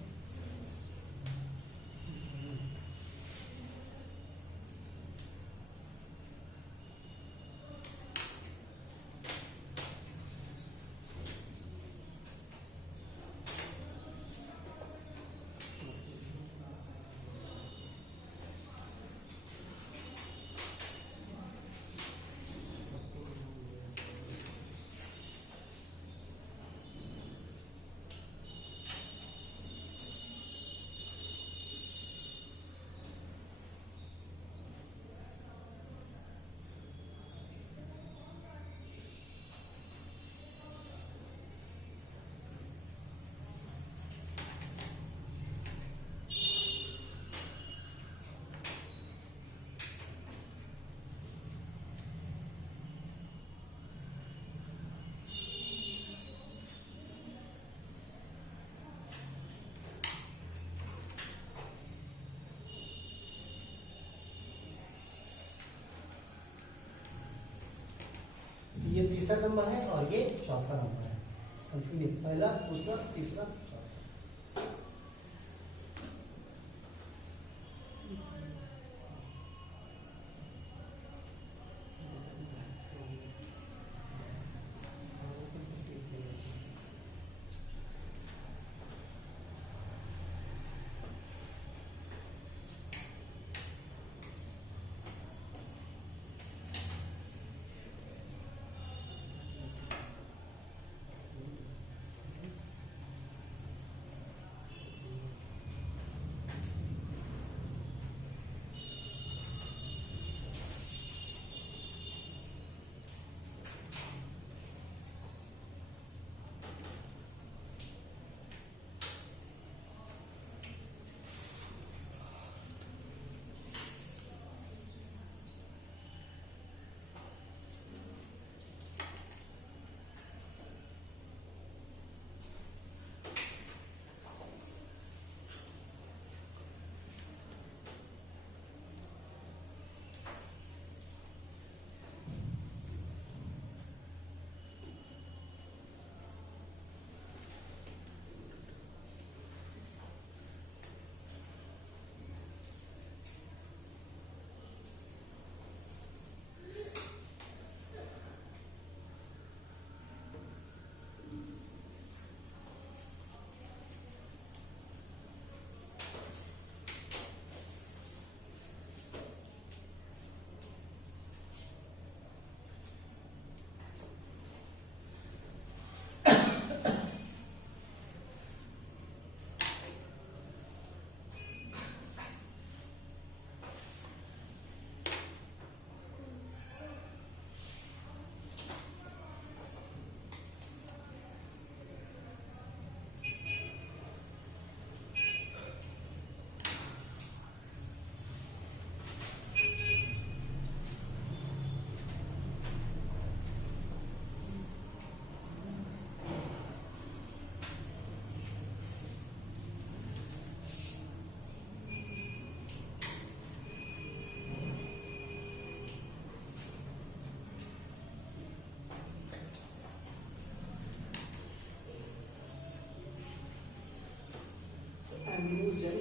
ये तीसरा नंबर है और ये चौथा नंबर है। कंफ्यूज, पहला, दूसरा, तीसरा, चौथा।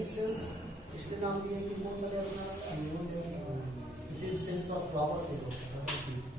बेसिक सेल्स इसके नाम दिए कि कौन सा लेयर बना है इम्यून लेयर, इसी सेल्स ऑफ फ्लावर से होता है।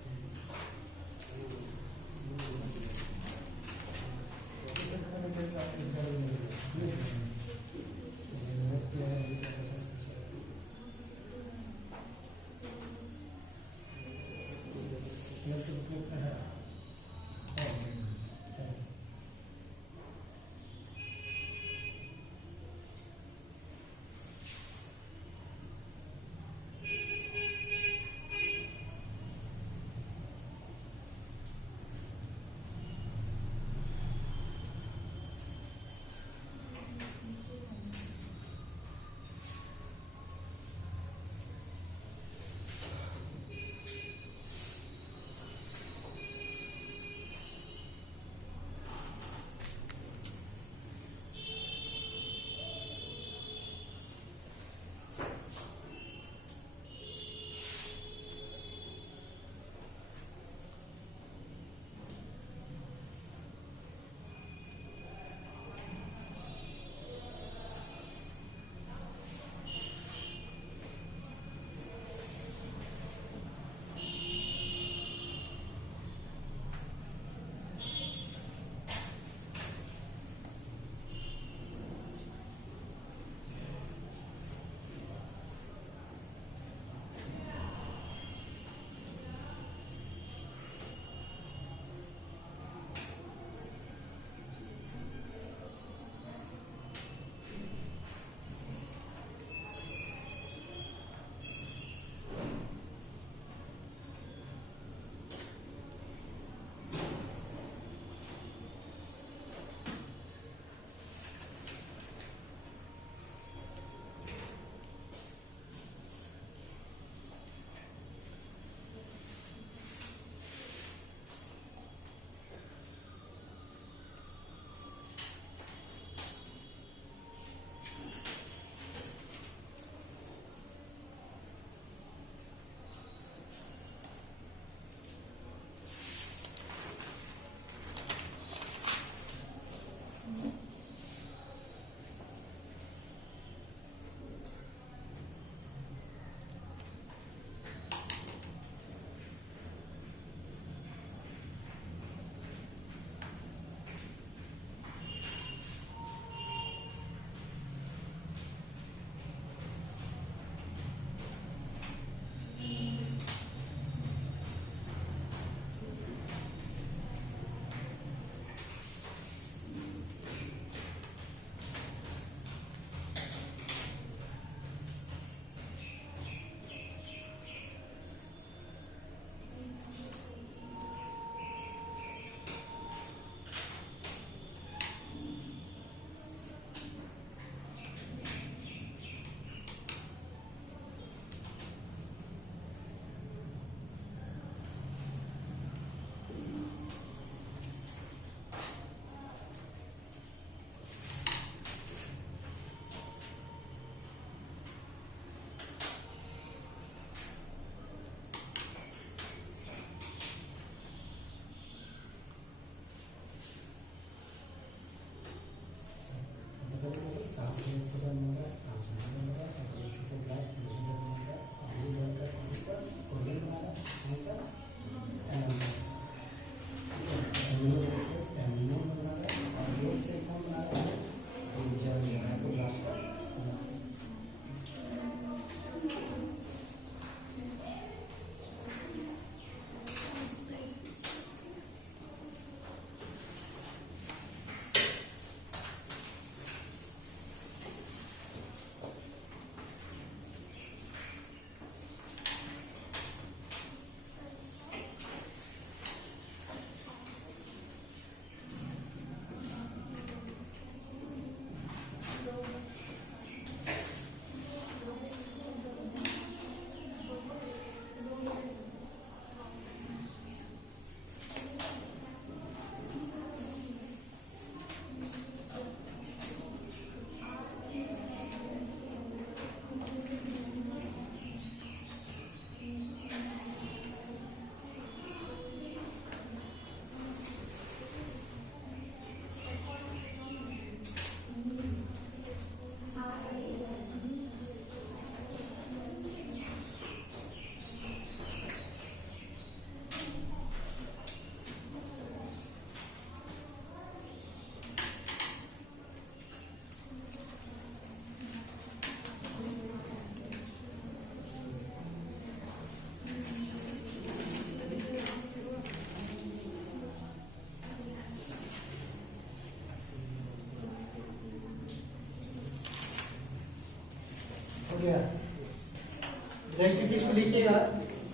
नेक्स्ट किसको लिखिएगा?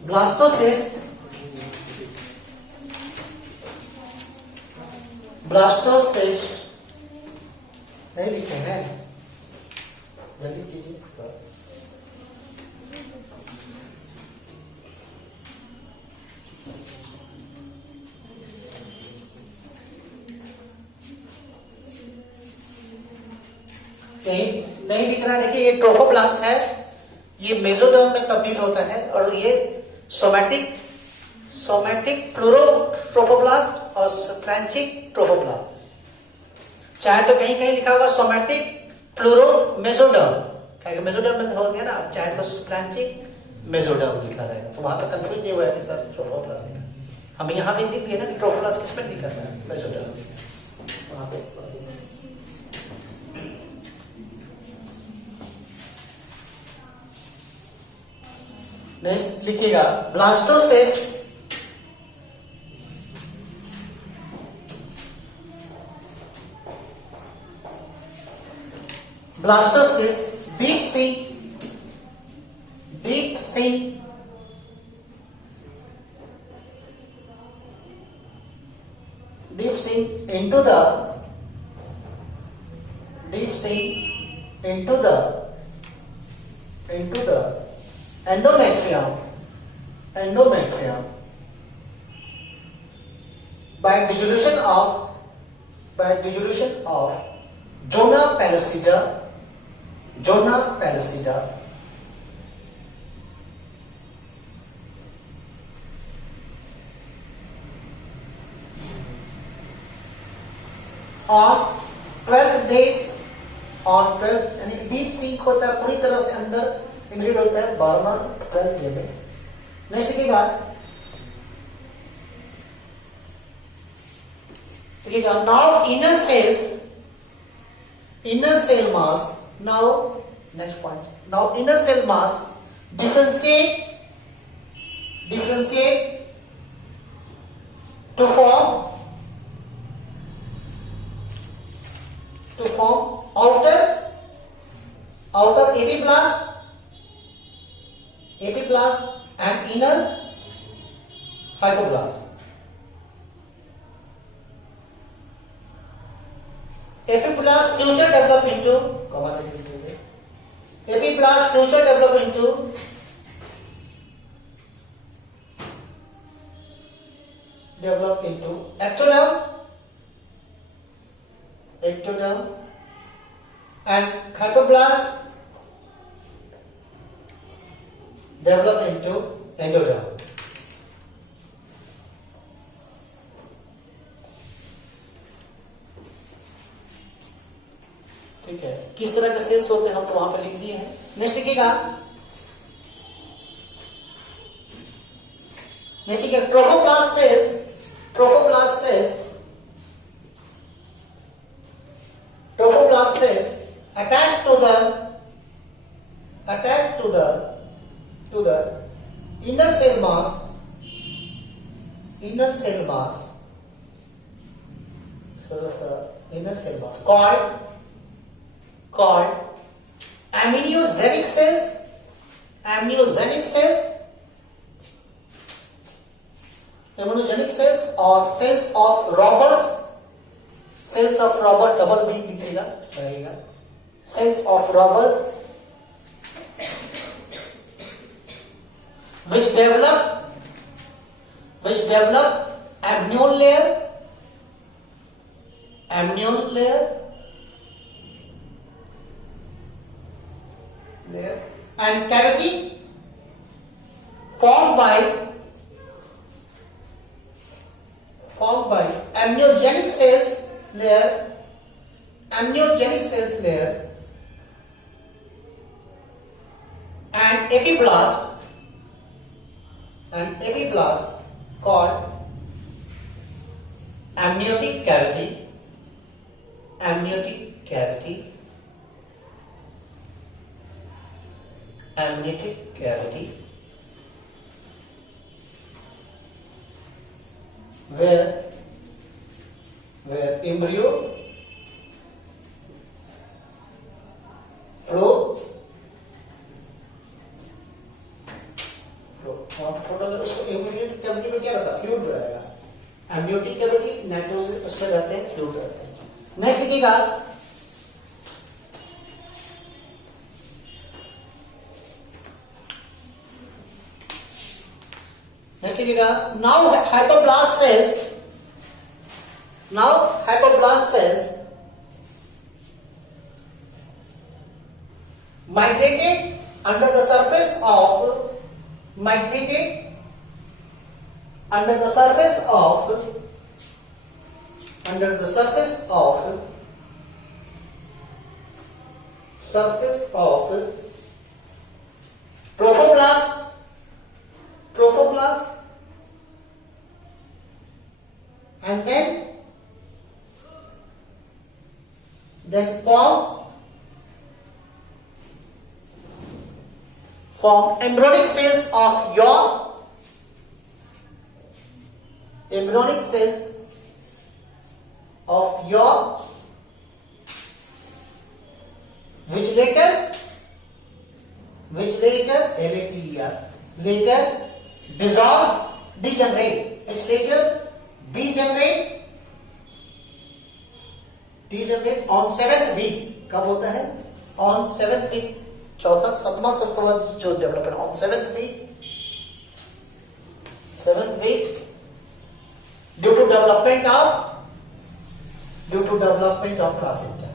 ब्लास्टोसिस्ट, ब्लास्टोसिस्ट नहीं लिखे हैं, जल्दी कीजिए। नहीं दिख रहा है। देखिए ये ट्रोफोब्लास्ट है, ये मेसोडर्म में तब्दील होता है, और ये सोमैटिक प्लूरोट्रोफोब्लास्ट और स्प्लैंचिक ट्रोफोब्लास्ट। चाहे तो कहीं कहीं लिखा होगा सोमैटिक प्लूरो मेसोडर्म, मेसोडर्म में हो गया ना, चाहे तो स्प्लैंचिक मेसोडर्म लिखा रहेगा, तो वहां पर कंफ्यूज नहीं हुआ है कि सर ट्रोफोब्लास्ट। हम यहाँ पे लिख दिए ना कि ट्रोफोब्लास्ट किसमें लिखा है, मेसोडर्म। वहां पे नेक्स्ट लिखिएगा blastocyst, blastocyst deep sink into the endometrium by dissolution of zona pellucida, और 12 days और 12 यानी डीप सिंक होता है, पूरी तरह से अंदर इंग्रेड होता है 12 डे में। नेक्स्ट की बात now inner cell mass, now next point, now inner cell mass differentiate to form outer epiblast and inner hypoblast. Epiblast future develop into ectoderm and hypoblast develop into endoderm. ठीक है, किस तरह के sales होते हैं हम तो वहां पर लिख दिए हैं। नेक्स्ट लिखिएगा trophoblast cells attached to the inner cell mass called amniotic cells. Amniotic cells or cells of Roberts. Double B लिखिएगा रहेगा। Cells of Roberts which develop amnion layer and cavity formed by amniogenic cells layer and epiblast called amniotic cavity where embryo flow amniotic cavity, necrosis उसमें रहते हैं, fluid रहते हैं। Next देखिएगा, now hypoblast cells migrated under the surface of trophoblast and then form embryonic cells of your which later later dissolve, degenerate, which later degenerate on 7th week. कब होता है? On 7th week, चौथा सप्तमा सप्तवा जो development on 7th week due to development of placenta.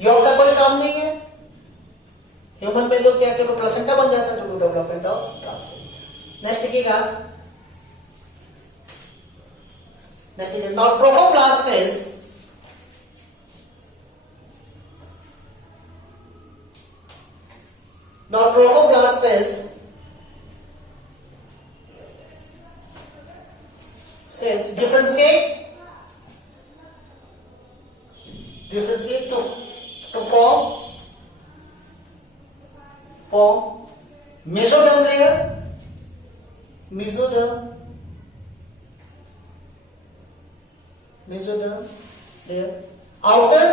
योग का कोई काम नहीं है, ह्यूमन में तो क्या केवल प्लेसेंटा बन जाता है due to development of placenta. Next देखिएगा, now trophoblast cells differentiate to form mesoderm layer, outer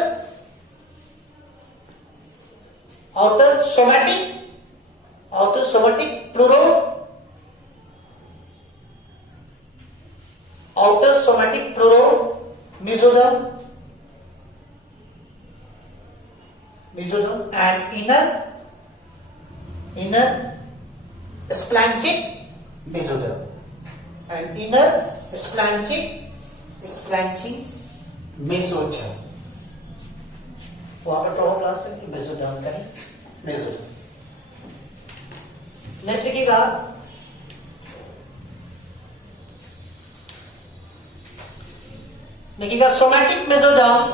somatic pleural mesoderm and inner splanchic mesoderm वहां पर ट्रोफोब्लास्ट है, मेसोडर्म का है, मेसोडर्म। नेक्स्ट देखिएगा, somatic mesoderm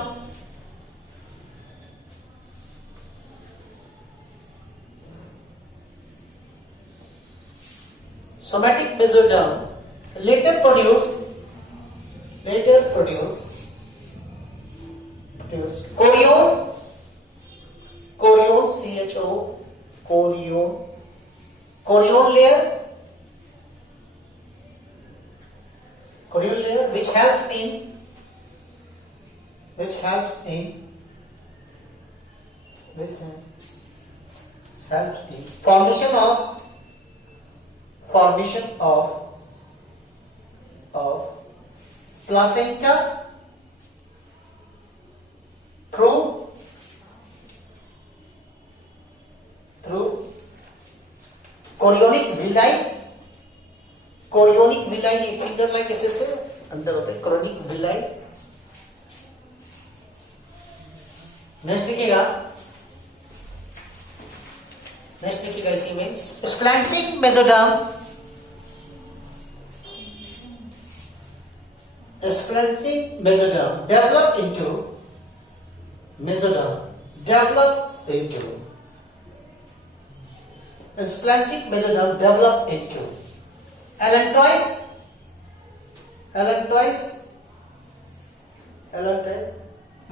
later produce chorion layer which helps in formation of placenta through chorionic villi finger like ऐसे से अंदर होता है chorionic villi। नेक्स्ट देखिएगा इसी में splanchnic mesoderm develop into allantois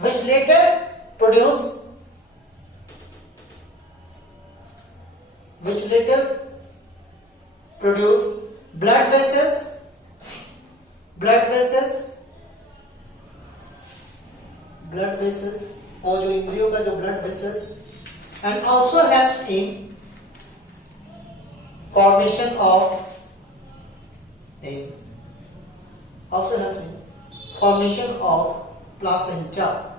which later produce blood vessels वो जो embryo का जो blood vessels and also helps in formation of formation of placenta.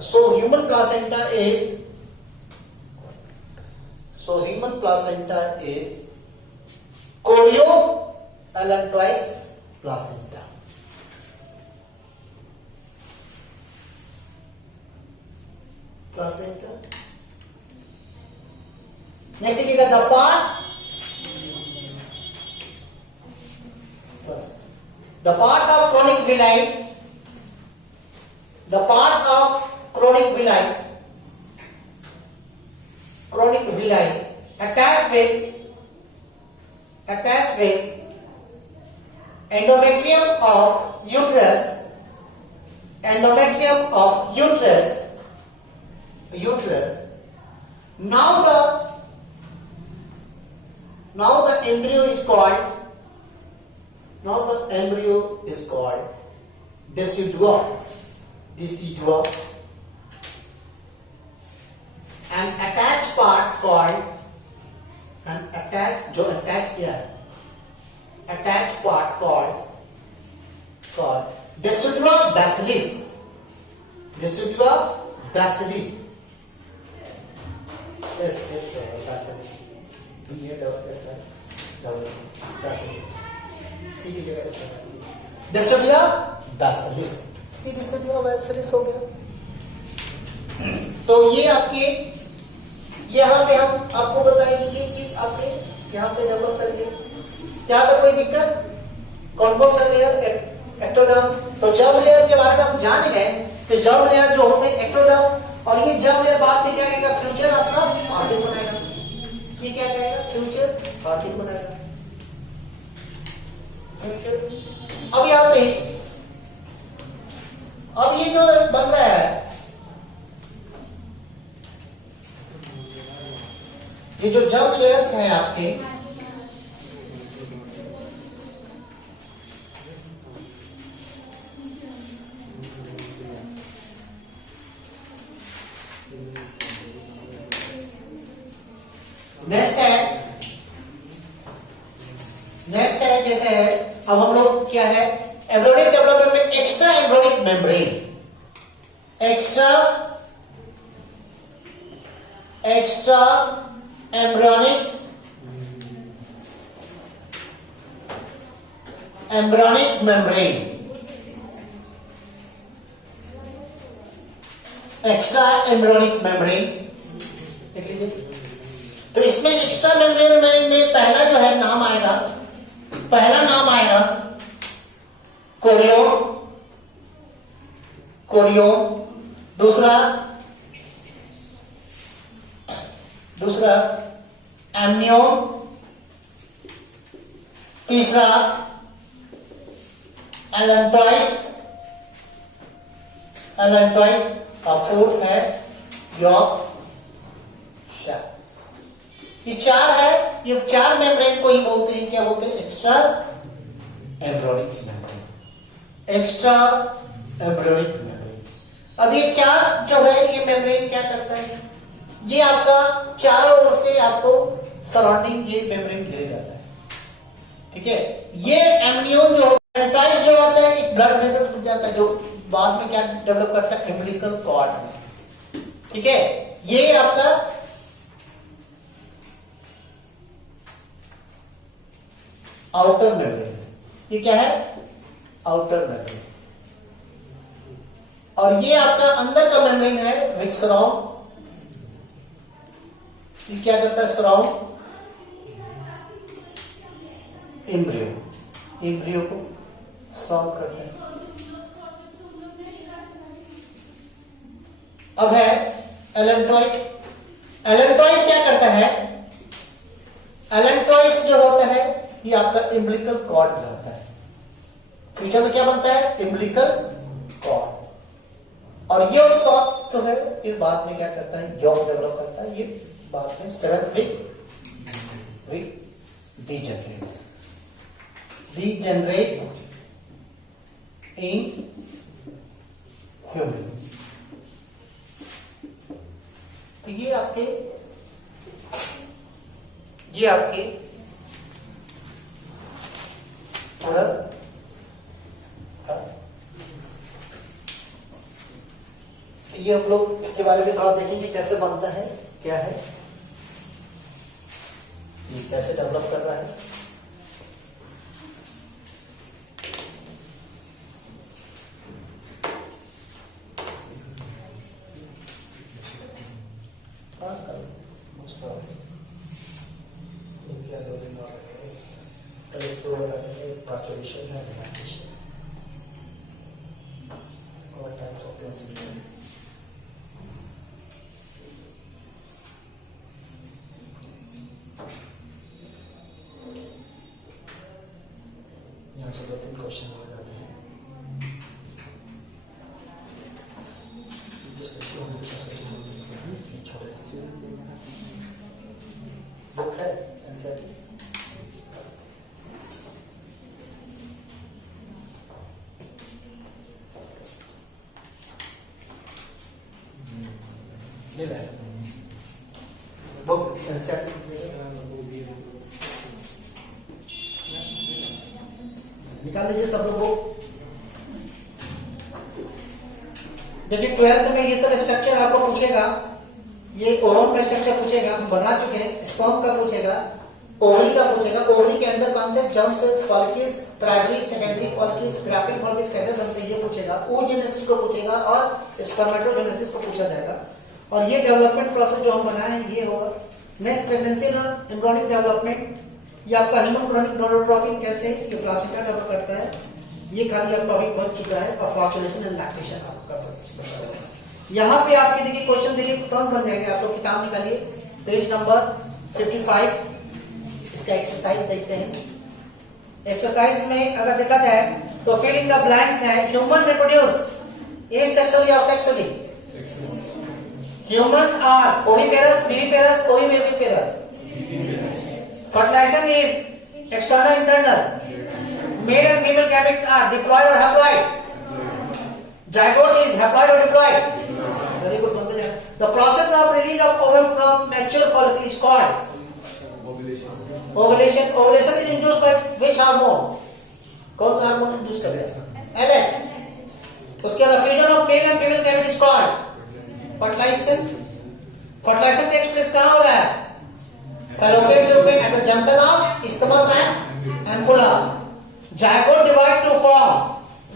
So human placenta is chorioallantois placenta. Next देखिएगा the part of chronic villi attached with endometrium of uterus. Now the embryo is called decidua, and attached part called decidua basilis. Yes, basilis. Decidua basilis हो गया. तो ये आपके यहाँ पे हम आपको बताएंगे ये चीज आपने यहाँ पे डेवलप करेंगे. यहाँ पर कोई दिक्कत? कौन सा लेयर? एक्टोडर्म. तो जर्म लेयर के बारे में हम जान गए कि जर्म लेयर जो होते हैं एक्टोडर्म, और ये जर्म लेयर बाद में क्या करेगा? फ्यूचर अपना आर्टिक बनाएगा. ये क्या करेगा? फ्यूचर आर्टिक बनाएगा. अब यहाँ पे अब ये जो बन रहा है, ये जो जर्म लेयर्स हैं आपके, नेक्स्ट है जैसे है, अब हम लोग क्या है एम्ब्रियोनिक डेवलपमेंट में एक्स्ट्रा एम्ब्रियोनिक मेम्ब्रेन देख लीजिए. तो इसमें एक्स्ट्रा मेम्ब्रेन में पहला जो है नाम आएगा कोरियो, दूसरा एमनियो, तीसरा एलेंटॉइस और फोर्थ है यॉर्कशायर. ये चार है, ये चार मेम्ब्रेन को ही बोलते हैं, क्या बोलते हैं? Extra embryonic membrane. अब ये चार जो है ये मेम्ब्रेन क्या करता है? ये आपका चारों ओर से आपको सराउंडिंग ये मेम्ब्रेन घेरे जाता है. ठीक है. ये एमनियो जो एलेंटॉइस जो होता है एक ब्लड वेसल्स बन जाता है जो बाद में क्या डेवलप करता है? एम्बिलिकल कॉर्ड में. ठीक है. ये आपका आउटर मेम्ब्रेन. ये क्या है? Outer membrane. और ये आपका अंदर का मेम्ब्रेन है विच सराउंड. ये क्या करता है? सराउंड एम्ब्रियो को सराउंड करता है. अब है एलेंटॉइस क्या करता है? एलेंटॉइस जो होता है ये आपका एम्बिलिकल कॉर्ड बनाता है. फ्यूचर में क्या बनता है? Umbilical cord. और ये सॉफ्ट जो है फिर बाद में क्या करता है? यॉर्क डेवलप करता है. ये बाद में 7th week degenerate in human. तो ये आपके पूरा ये हम लोग इसके बारे में थोड़ा देखेंगे कैसे बनता है, क्या है, ये कैसे डेवलप कर रहा है। यहाँ से 2-3 क्वेश्चन हो जाते हैं। बुक है एनसीईआरटी, ले रहा है बुक एनसीईआरटी निकाल लीजिए सब लोग बुक। देखिए 12th में ये सब स्ट्रक्चर आपको पूछेगा, ये ओवम का स्ट्रक्चर पूछेगा, हम बना चुके हैं। स्पर्म का पूछेगा, ओवरी का पूछेगा, ओवरी के अंदर कौन से germ cells, follicles, primary secondary follicles, graphic follicles कैसे बनते हैं ये पूछेगा, oogenesis को पूछेगा और स्पर्मेटोजेनेसिस को पूछा जाएगा। और ये डेवलपमेंट प्रोसेस जो हम बनाए हैं ये होगा। नेक्स्ट प्रेगनेंसी और एम्ब्रियोनिक डेवलपमेंट, ये आपका ह्यूमन क्रोनिक gonadotropin कैसे ये प्लासेंटा डेवलप करता है, ये खाली आपका अभी बन चुका है। और फ्लक्चुएशन एंड लैक्टेशन आपका यहाँ पे आपके देखिए क्वेश्चन देखिए कौन बन जाएंगे। आप लोग किताब निकालिए, पेज नंबर 55, इसका एक्सरसाइज देखते हैं। एक्सरसाइज में अगर देखा जाए तो फिल इन द ब्लैंक्स है। ह्यूमन रिप्रोड्यूस एसेक्सुअली और sexually. Human are oviparous, viviparous, ovoviviparous. Fertilization is external, internal. Male and female gametes are diploid or haploid. Zygote is haploid or diploid. Very good. बनते जाए। The process of release of ovum from mature follicle is called ovulation. Ovulation is induced by which hormone? कौन सा hormone induce कर रहा है? LH. उसके बाद fusion of male and female gametes is called fertilization. Fertilization takes place कहाँ हो रहा है? Fallopian tube at the junction of isthmus and ampulla. Zygote divide to form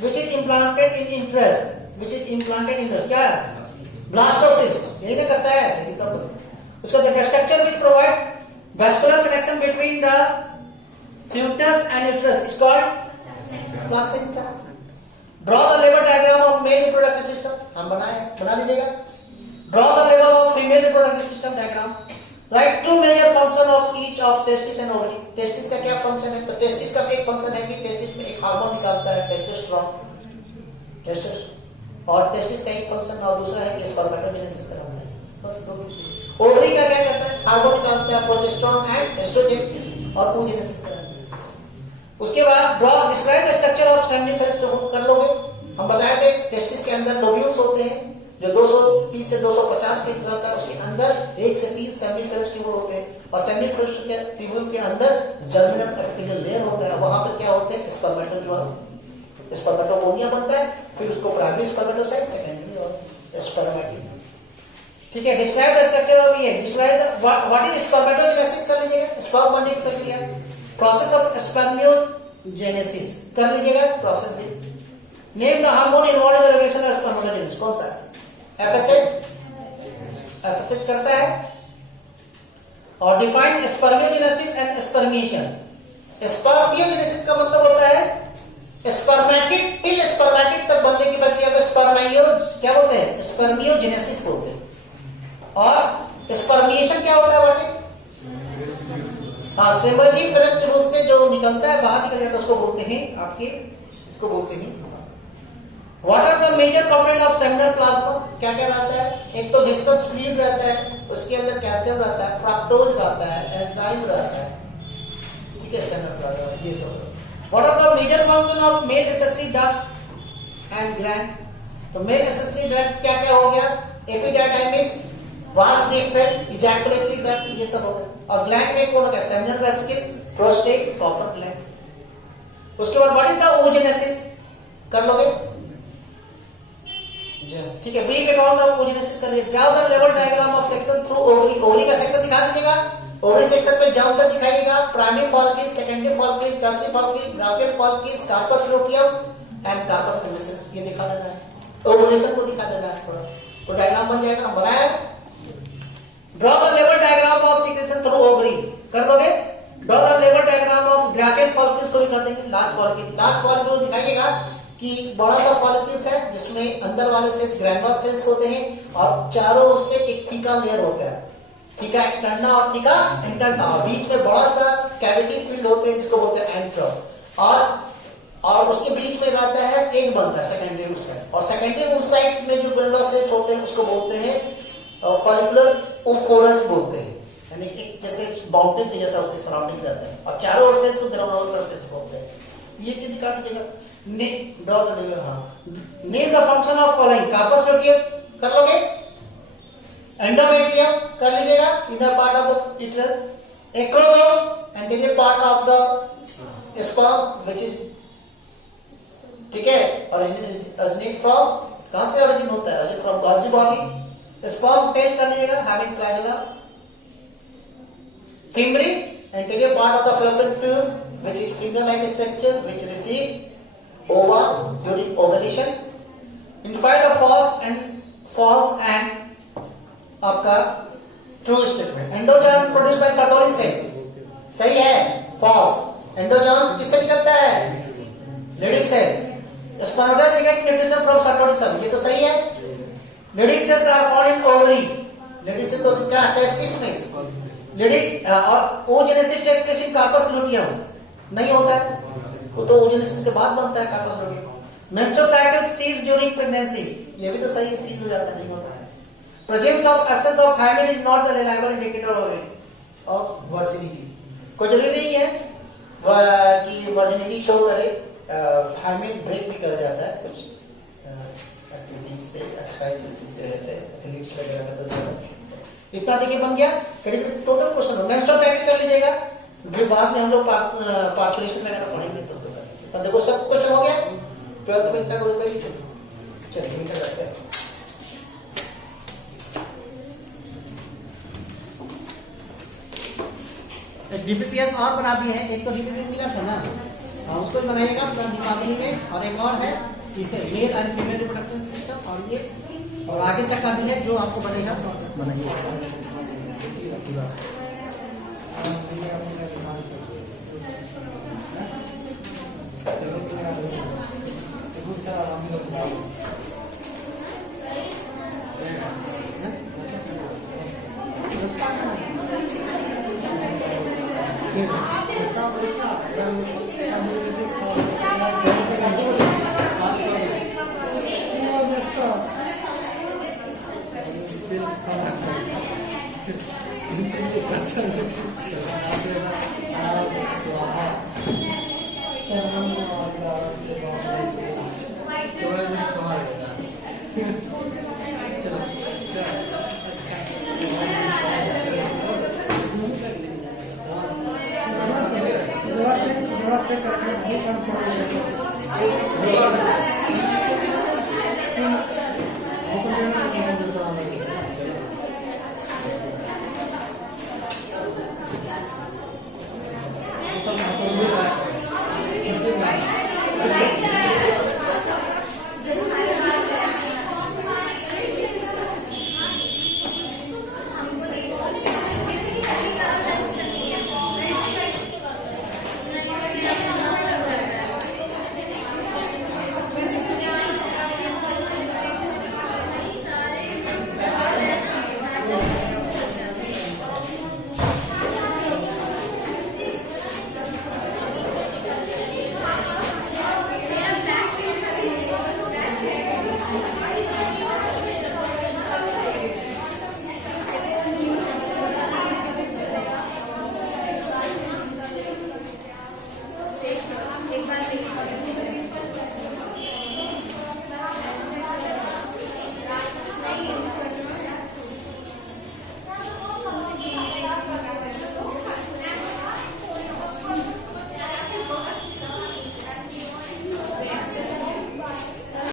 which is implanted in uterus. Which is implanted in क्या है? Blastocyst. यही क्या करता है? ये सब। उसका the structure which provide vascular connection between the fetus and uterus is called placenta. Draw the level diagram of male reproductive system. हम बना लीजिएगा. Draw the level of female reproductive system diagram. Right, two major function of each of testis and ovary. Testis का क्या function है? तो testis का एक function है कि टेस्टिस में एक हार्मोन निकालता है टेस्टोस्टेरोन, और टेस्टिस का एक फंक्शन और दूसरा है कि स्पर्मेटोजेनेसिस कराता है। बस दो। ओवरी का क्या करता है? हार्मोन निकालता है प्रोजेस्टेरोन एंड एस्ट्रोजन और oogenesis कराता है। उसके बाद draw describe the structure of seminiferous कर लोगे। हम बताए थे टेस्टिस के अंदर लोब्यूल्स होते हैं जो 230 से 250 के रहता है। उसके अंदर 1 से 3 सेमिनिफेरस ट्यूब्यूल होते हैं और सेमिनिफेरस के ट्यूब्यूल के अंदर जर्मिनल एपिथेलियल लेयर होता है। वहां पर क्या होते हैं? स्पर्मेटोगोनिया बनता है, फिर उसको प्राइमरी स्पर्मेटोसाइट, सेकेंडरी और स्पर्मेटिड। ठीक है, डिस्क्राइब द स्ट्रक्चर ऑफ ये, डिस्क्राइब व्हाट इज स्पर्मेटोजेनेसिस कर लीजिएगा, स्पर्म बनने की प्रक्रिया, प्रोसेस ऑफ स्पर्मियोजेनेसिस कर लीजिएगा, प्रोसेस भी। Name the hormone involved in the regulation of spermatogenesis, कौन सा? FSH करता है। और define spermiogenesis and spermiation. Spermiogenesis का मतलब होता है स्पर्मेटिड टिल स्पर्मेटिड तक बनने की प्रक्रिया को स्पर्मियो क्या बोलते हैं? स्पर्मियोजेनेसिस बोलते हैं। और स्पर्मिएशन क्या होता है? हाँ, सेमिनिफेरस ट्यूब्यूल से जो निकलता है बाहर निकल जाता है उसको बोलते हैं आपके, इसको बोलते हैं। What are the major component of seminal plasma? क्या क्या रहता है? एक तो viscous fluid रहता है, उसके अंदर कैल्शियम रहता है, फ्रक्टोज रहता है, एंजाइम रहता है। ठीक है, seminal plasma ये सब। What are the major function of male accessory duct and gland? तो male accessory duct क्या क्या हो गया? Epididymis, vas deferens, ejaculatory duct, ये सब हो गया। और gland में कौन हो गया? seminal vesicle, prostate, copper gland। उसके बाद what is the oogenesis? कर लोगे? ठीक है, ब्रीफ अकाउंट ऑफ ओरिजिनेसिस कर लीजिए। ड्रा द लेवल diagram of section through ovary. Ovary का सेक्शन दिखा दीजिएगा, ओवरी सेक्शन पे जाओ दिखाइएगा। Primary follicles, secondary follicles, tertiary follicles, brachial follicles, corpus luteum and corpus albicans, ये दिखा देना है। ओवुलेशन को दिखा देना है थोड़ा, वो डायग्राम बन जाएगा। बनाया। ड्रा द लेवल diagram of secretion through ovary कर दोगे। ड्रा द लेवल डायग्राम ऑफ ब्रैकेट फॉल्किस को भी कर देंगे। लार्ज फॉल्किस, लार्ज फॉल्किस को दिखाइएगा कि बड़ा सा फॉल्किस है जिसमें अंदर वाले सेल्स ग्रैनुलर सेल्स होते हैं और चारों ओर से एक थीका लेयर होता है, थीका एक्सटर्ना और थीका इंटरना, और बीच में बड़ा सा कैविटी फील्ड होते हैं जिसको बोलते हैं एंट्रम, और उसके बीच में रहता है एक बनता है सेकेंडरी रूट साइड, और सेकेंडरी रूट साइड में जो ग्रैनुलर सेल्स होते हैं उसको बोलते हैं फॉलिकुलर ओकोरस बोलते हैं, यानी कि जैसे बाउंड्री के जैसा उसके सराउंडिंग रहता है, और चारों ओर से इसको ग्रैनुलर सेल्स बोलते हैं। ये चीज दिखा दीजिएगा। ड्रॉ द लेवल। हां, name the function of following. Corpus luteum कर लोगे, एंडोमेट्रियम कर लीजिएगा, inner part of the uterus, acrosome anterior part of the sperm which is, ठीक है, ओरिजिनेट फ्रॉम, कहां से ओरिजिन होता है, origin from Golgi body. Sperm tail कर लीजिएगा, having flagella. Fimbriae, anterior part of the fallopian tube which is finger-like structure which receive ova during ovulation. Identify the false and आपका true statement. Endoderm produced by Sertoli cell, सही है, false. Endoderm किससे निकलता है, Leydig cell. Spermatozoa get nutrition from Sertoli cell, ये तो सही है. Leydig cells are found in ovary. Leydig cells तो क्या टेस्टिस में, Leydig और oogenesis take place in corpus luteum नहीं होता है, वो तो oogenesis के बाद बनता है corpus luteum. Menstrual cycle cease during pregnancy, ये भी तो सही है, cease हो जाता नहीं होता है. Presence of absence of hymen is not the reliable indicator of virginity. कोई जरूरी नहीं है कि virginity शो करे, hymen ब्रेक भी कर जाता है कुछ एक्टिविटीज से, एक्सरसाइज जो रहते हैं एथलीट्स वगैरह का। तो इतना देखिए बन गया। करीब टोटल क्वेश्चन हो। मेंस्ट्रुअल साइकिल कर लीजिएगा, फिर बाद में हम लोग पार्चुरेशन वगैरह पढ़ेंगे तो देखो सब क्वेश्चन हो गया। 12th में तक हो गया। चलिए निकल रखते हैं। डीपीपीएस और बना दिए हैं, एक तो डीपीपीएस मिला था ना, उसको बनाइएगा फैमिली में, और एक और है इसे male and female reproduction system, और ये और आगे तक का भी है जो आपको बनेगा बनाइए। अच्छा